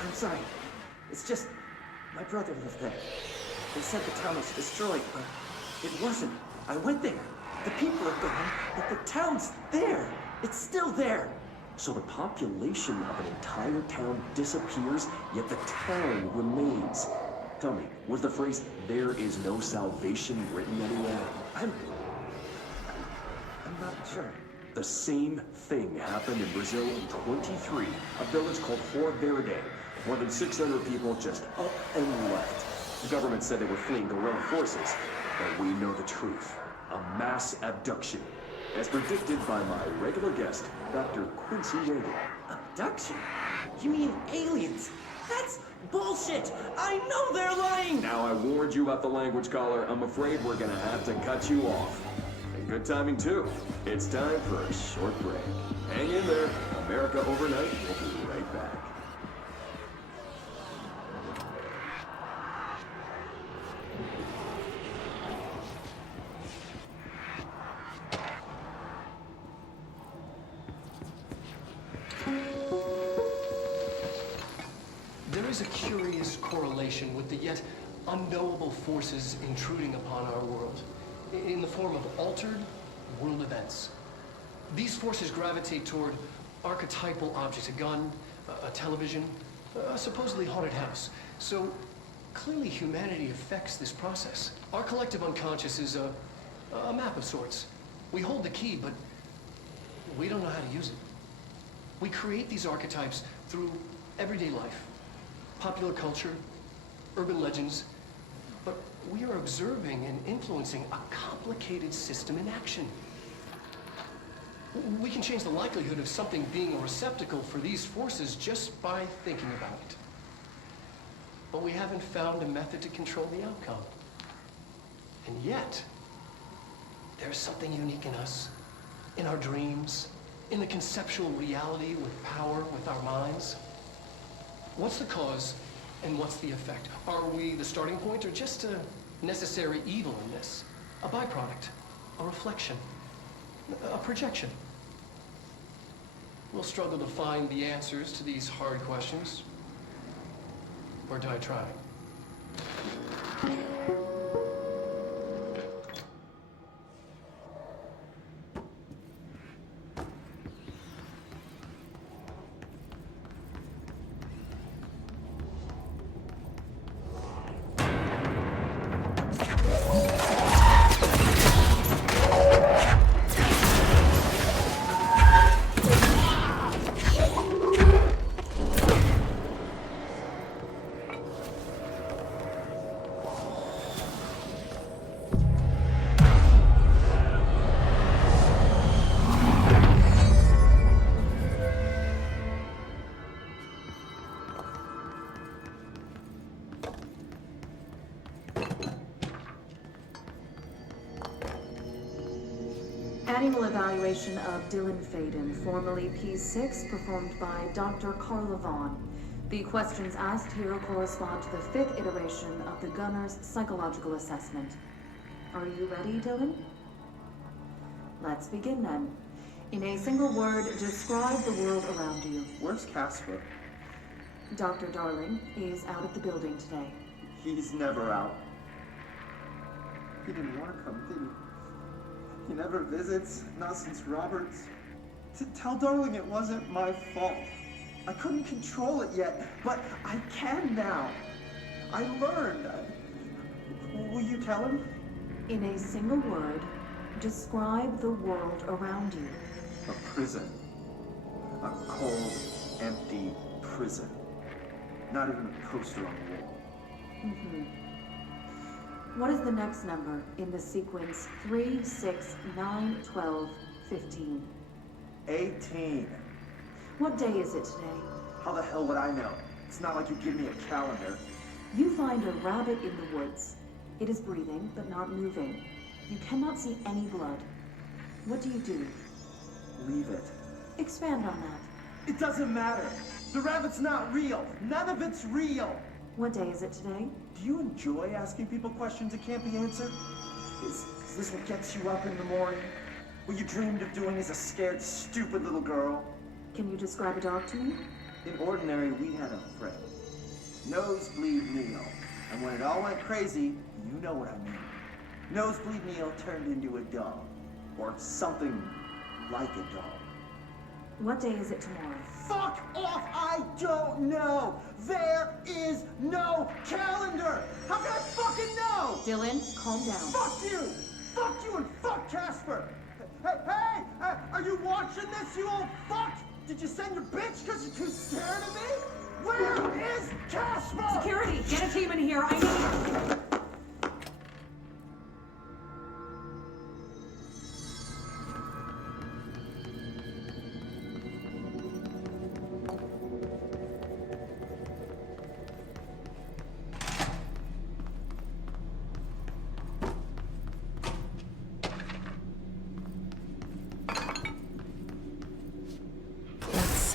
I'm sorry. It's just, my brother lived there. They said the town was destroyed, but it wasn't. I went there. The people are gone, but the town's there. It's still there. So the population of an entire town disappears, yet the town remains. Tell me, was the phrase, "there is no salvation," written anywhere? I'm not sure. The same thing happened in Brazil in 23, a village called Fort Verde. More than 600 people just up and left. The government said they were fleeing guerrilla forces, but we know the truth. A mass abduction. As predicted by my regular guest, Dr. Quincy Reagan. Abduction? You mean aliens? That's bullshit! I know they're lying! Now I warned you about the language, caller. I'm afraid we're gonna have to cut you off. And good timing, too. It's time for a short break. Hang in there. America Overnight will be right back. There is a curious correlation with the yet unknowable forces intruding upon our world, in the form of altered world events. These forces gravitate toward archetypal objects, a gun, a television, a supposedly haunted house. So clearly humanity affects this process. Our collective unconscious is a map of sorts. We hold the key, but we don't know how to use it. We create these archetypes through everyday life, popular culture, urban legends, but we are observing and influencing a complicated system in action. We can change the likelihood of something being a receptacle for these forces just by thinking about it. But we haven't found a method to control the outcome. And yet, there's something unique in us, in our dreams, in the conceptual reality with power with our minds. What's the cause and what's the effect? Are we the starting point or just a necessary evil in this? A byproduct, a reflection, a projection? We'll struggle to find the answers to these hard questions. Or do I try? Annual evaluation of Dylan Faden, formerly P6, performed by Dr. Carla Vaughn. The questions asked here correspond to the 5th iteration of the Gunner's psychological assessment. Are you ready, Dylan? Let's begin then. In a single word, describe the world around you. Where's Casper? Dr. Darling is out of the building today. He's never out. He didn't want to come, did he? He never visits, not since Roberts. Tell Darling it wasn't my fault. I couldn't control it yet, but I can now. I learned. Will you tell him? In a single word, describe the world around you. A prison. A cold, empty prison. Not even a poster on the wall. What is the next number in the sequence 3, 6, 9, 12, 15? 18. What day is it today? How the hell would I know? It's not like you give me a calendar. You find a rabbit in the woods. It is breathing, but not moving. You cannot see any blood. What do you do? Leave it. Expand on that. It doesn't matter. The rabbit's not real. None of it's real. What day is it today? Do you enjoy asking people questions that can't be answered? Is this what gets you up in the morning? What you dreamed of doing as a scared, stupid little girl? Can you describe a dog to me? In ordinary, we had a friend. Nosebleed Neil. And when it all went crazy, you know what I mean. Nosebleed Neil turned into a dog. Or something like a dog. What day is it tomorrow? Fuck off! I don't know! There is no calendar! How can I fucking know? Dylan, calm down. Fuck you! Fuck you and fuck Casper! Hey! Are you watching this, you old fuck? Did you send your bitch because you're too scared of me? Where is Casper? Security, get a team in here. I need...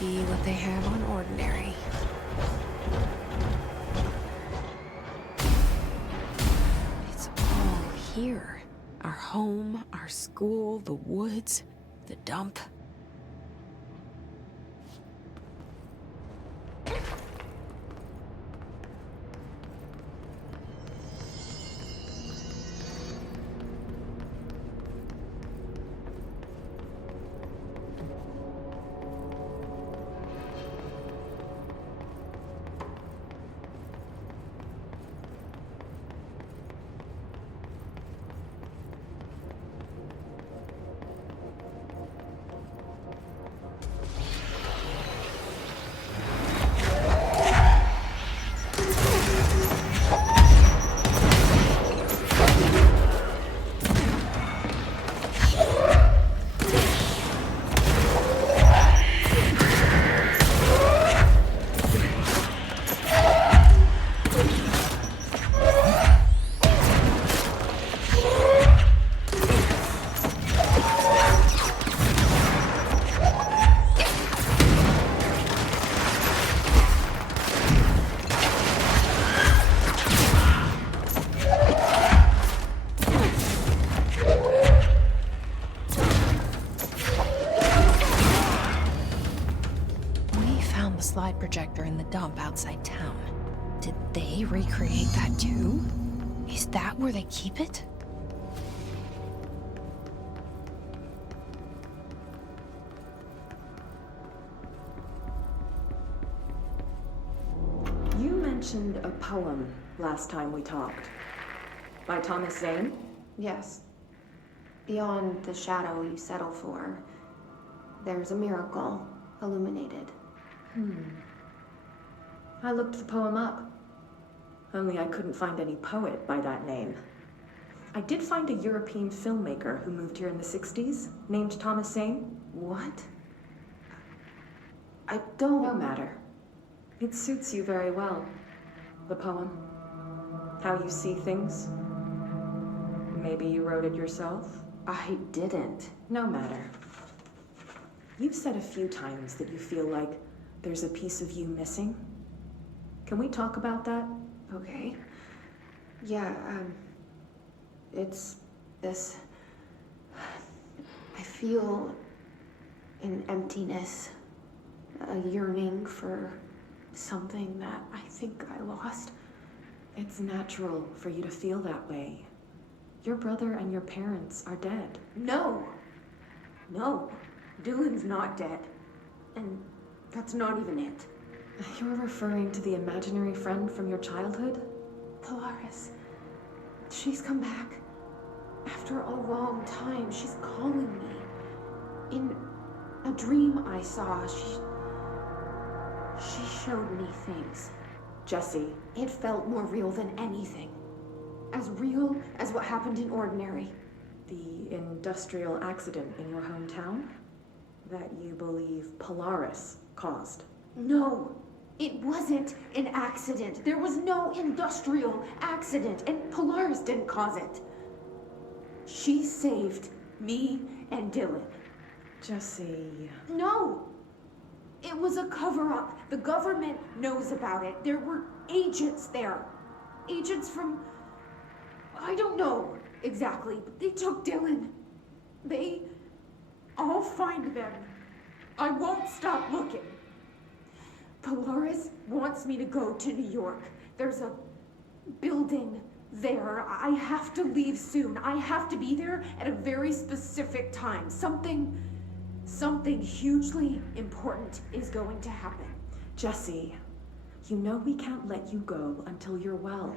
See what they have on ordinary. It's all here. Our home, our school, the woods, the dump. Slide projector in the dump outside town. Did they recreate that too? Is that where they keep it? You mentioned a poem last time we talked. By Thomas Zane? Yes. Beyond the shadow you settle for, there's a miracle illuminated. I looked the poem up. Only I couldn't find any poet by that name. I did find a European filmmaker who moved here in the 60s, named Thomas Zane. What? I don't... No matter. It suits you very well. The poem. How you see things. Maybe you wrote it yourself? I didn't. No matter. You've said a few times that you feel like there's a piece of you missing. Can we talk about that? Okay. Yeah, it's this... I feel an emptiness, a yearning for something that I think I lost. It's natural for you to feel that way. Your brother and your parents are dead. No! No. Dylan's not dead. And that's not even it. You're referring to the imaginary friend from your childhood? Polaris. She's come back. After a long time, she's calling me. In a dream I saw, She showed me things. Jesse, It felt more real than anything. As real as what happened in Ordinary. the industrial accident in your hometown that you believe Polaris caused. No, it wasn't an accident. There was no industrial accident, and Polaris didn't cause it. She saved me and Dylan. Jesse... No! It was a cover-up. The government knows about it. There were agents there. Agents from... I don't know exactly, but they took Dylan. I'll find them. I won't stop looking. Polaris wants me to go to New York. There's a building there. I have to leave soon. I have to be there at a very specific time. Something hugely important is going to happen. Jesse, you know we can't let you go until you're well.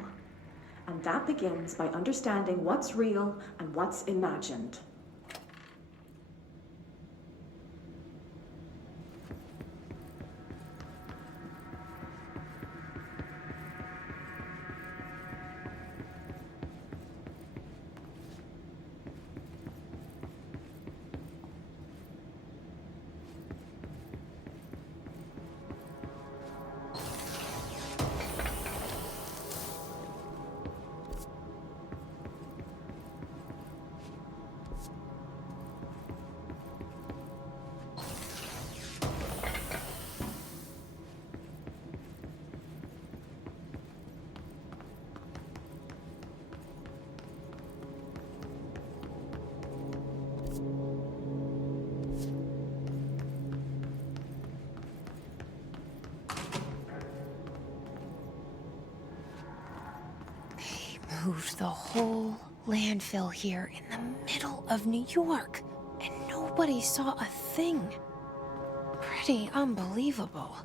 And that begins by understanding what's real and what's imagined. Moved the whole landfill here in the middle of New York, and nobody saw a thing. Pretty unbelievable.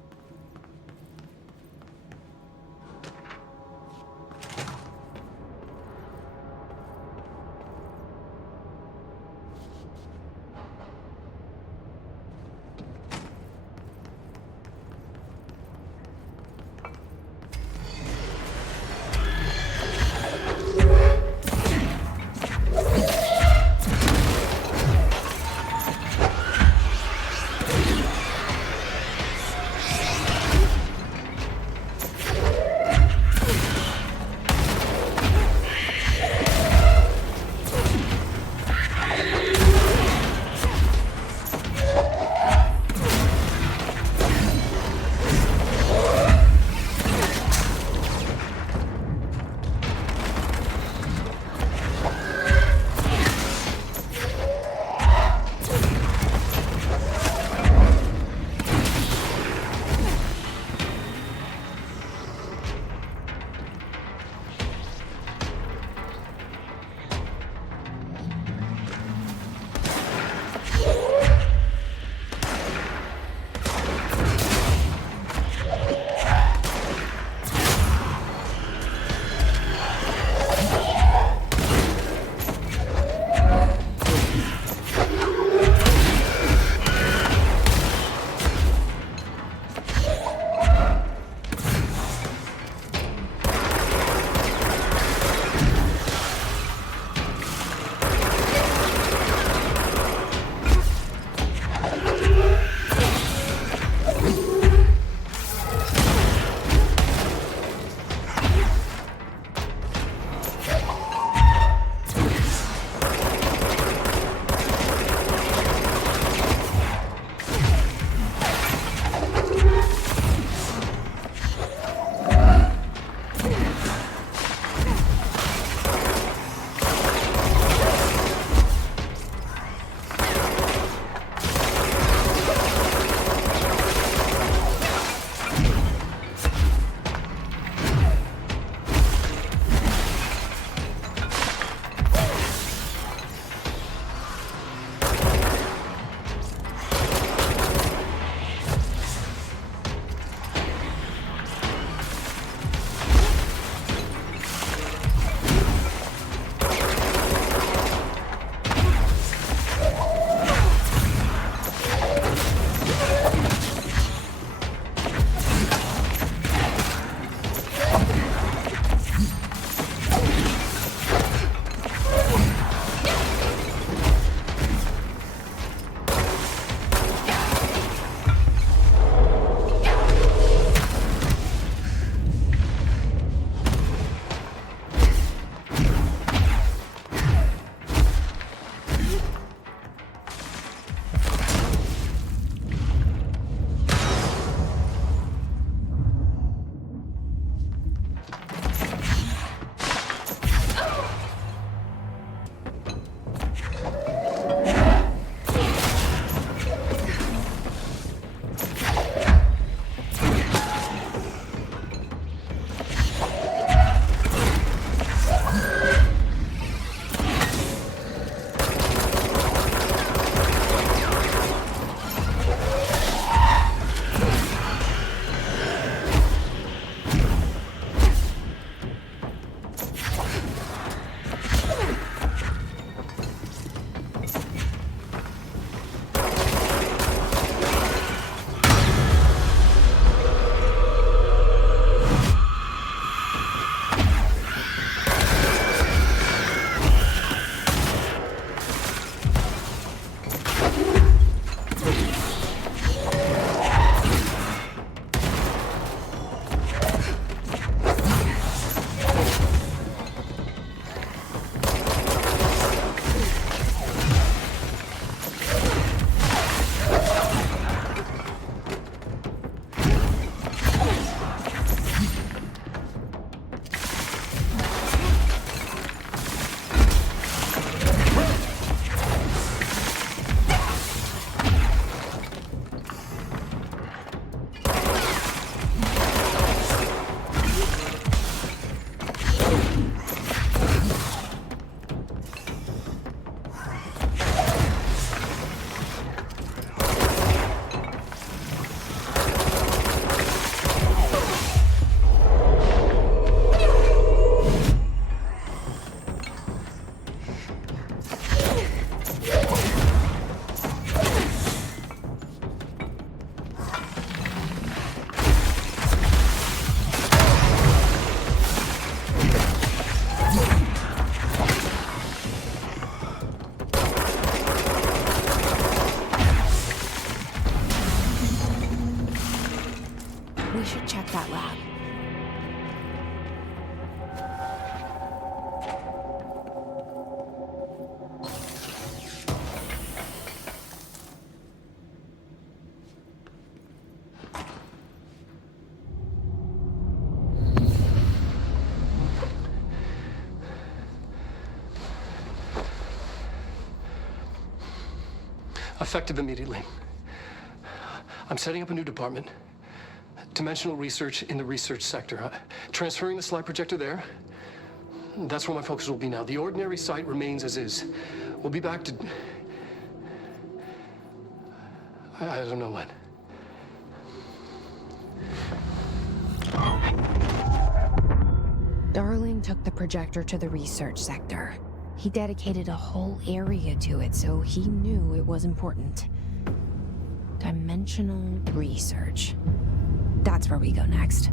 that lab. Effective immediately. I'm setting up a new department. Dimensional research in the research sector. Transferring the slide projector there. That's where my focus will be now. The ordinary site remains as is. We'll be back to... I don't know when. Darling took the projector to the research sector. He dedicated a whole area to it, so he knew it was important. Dimensional research. That's where we go next.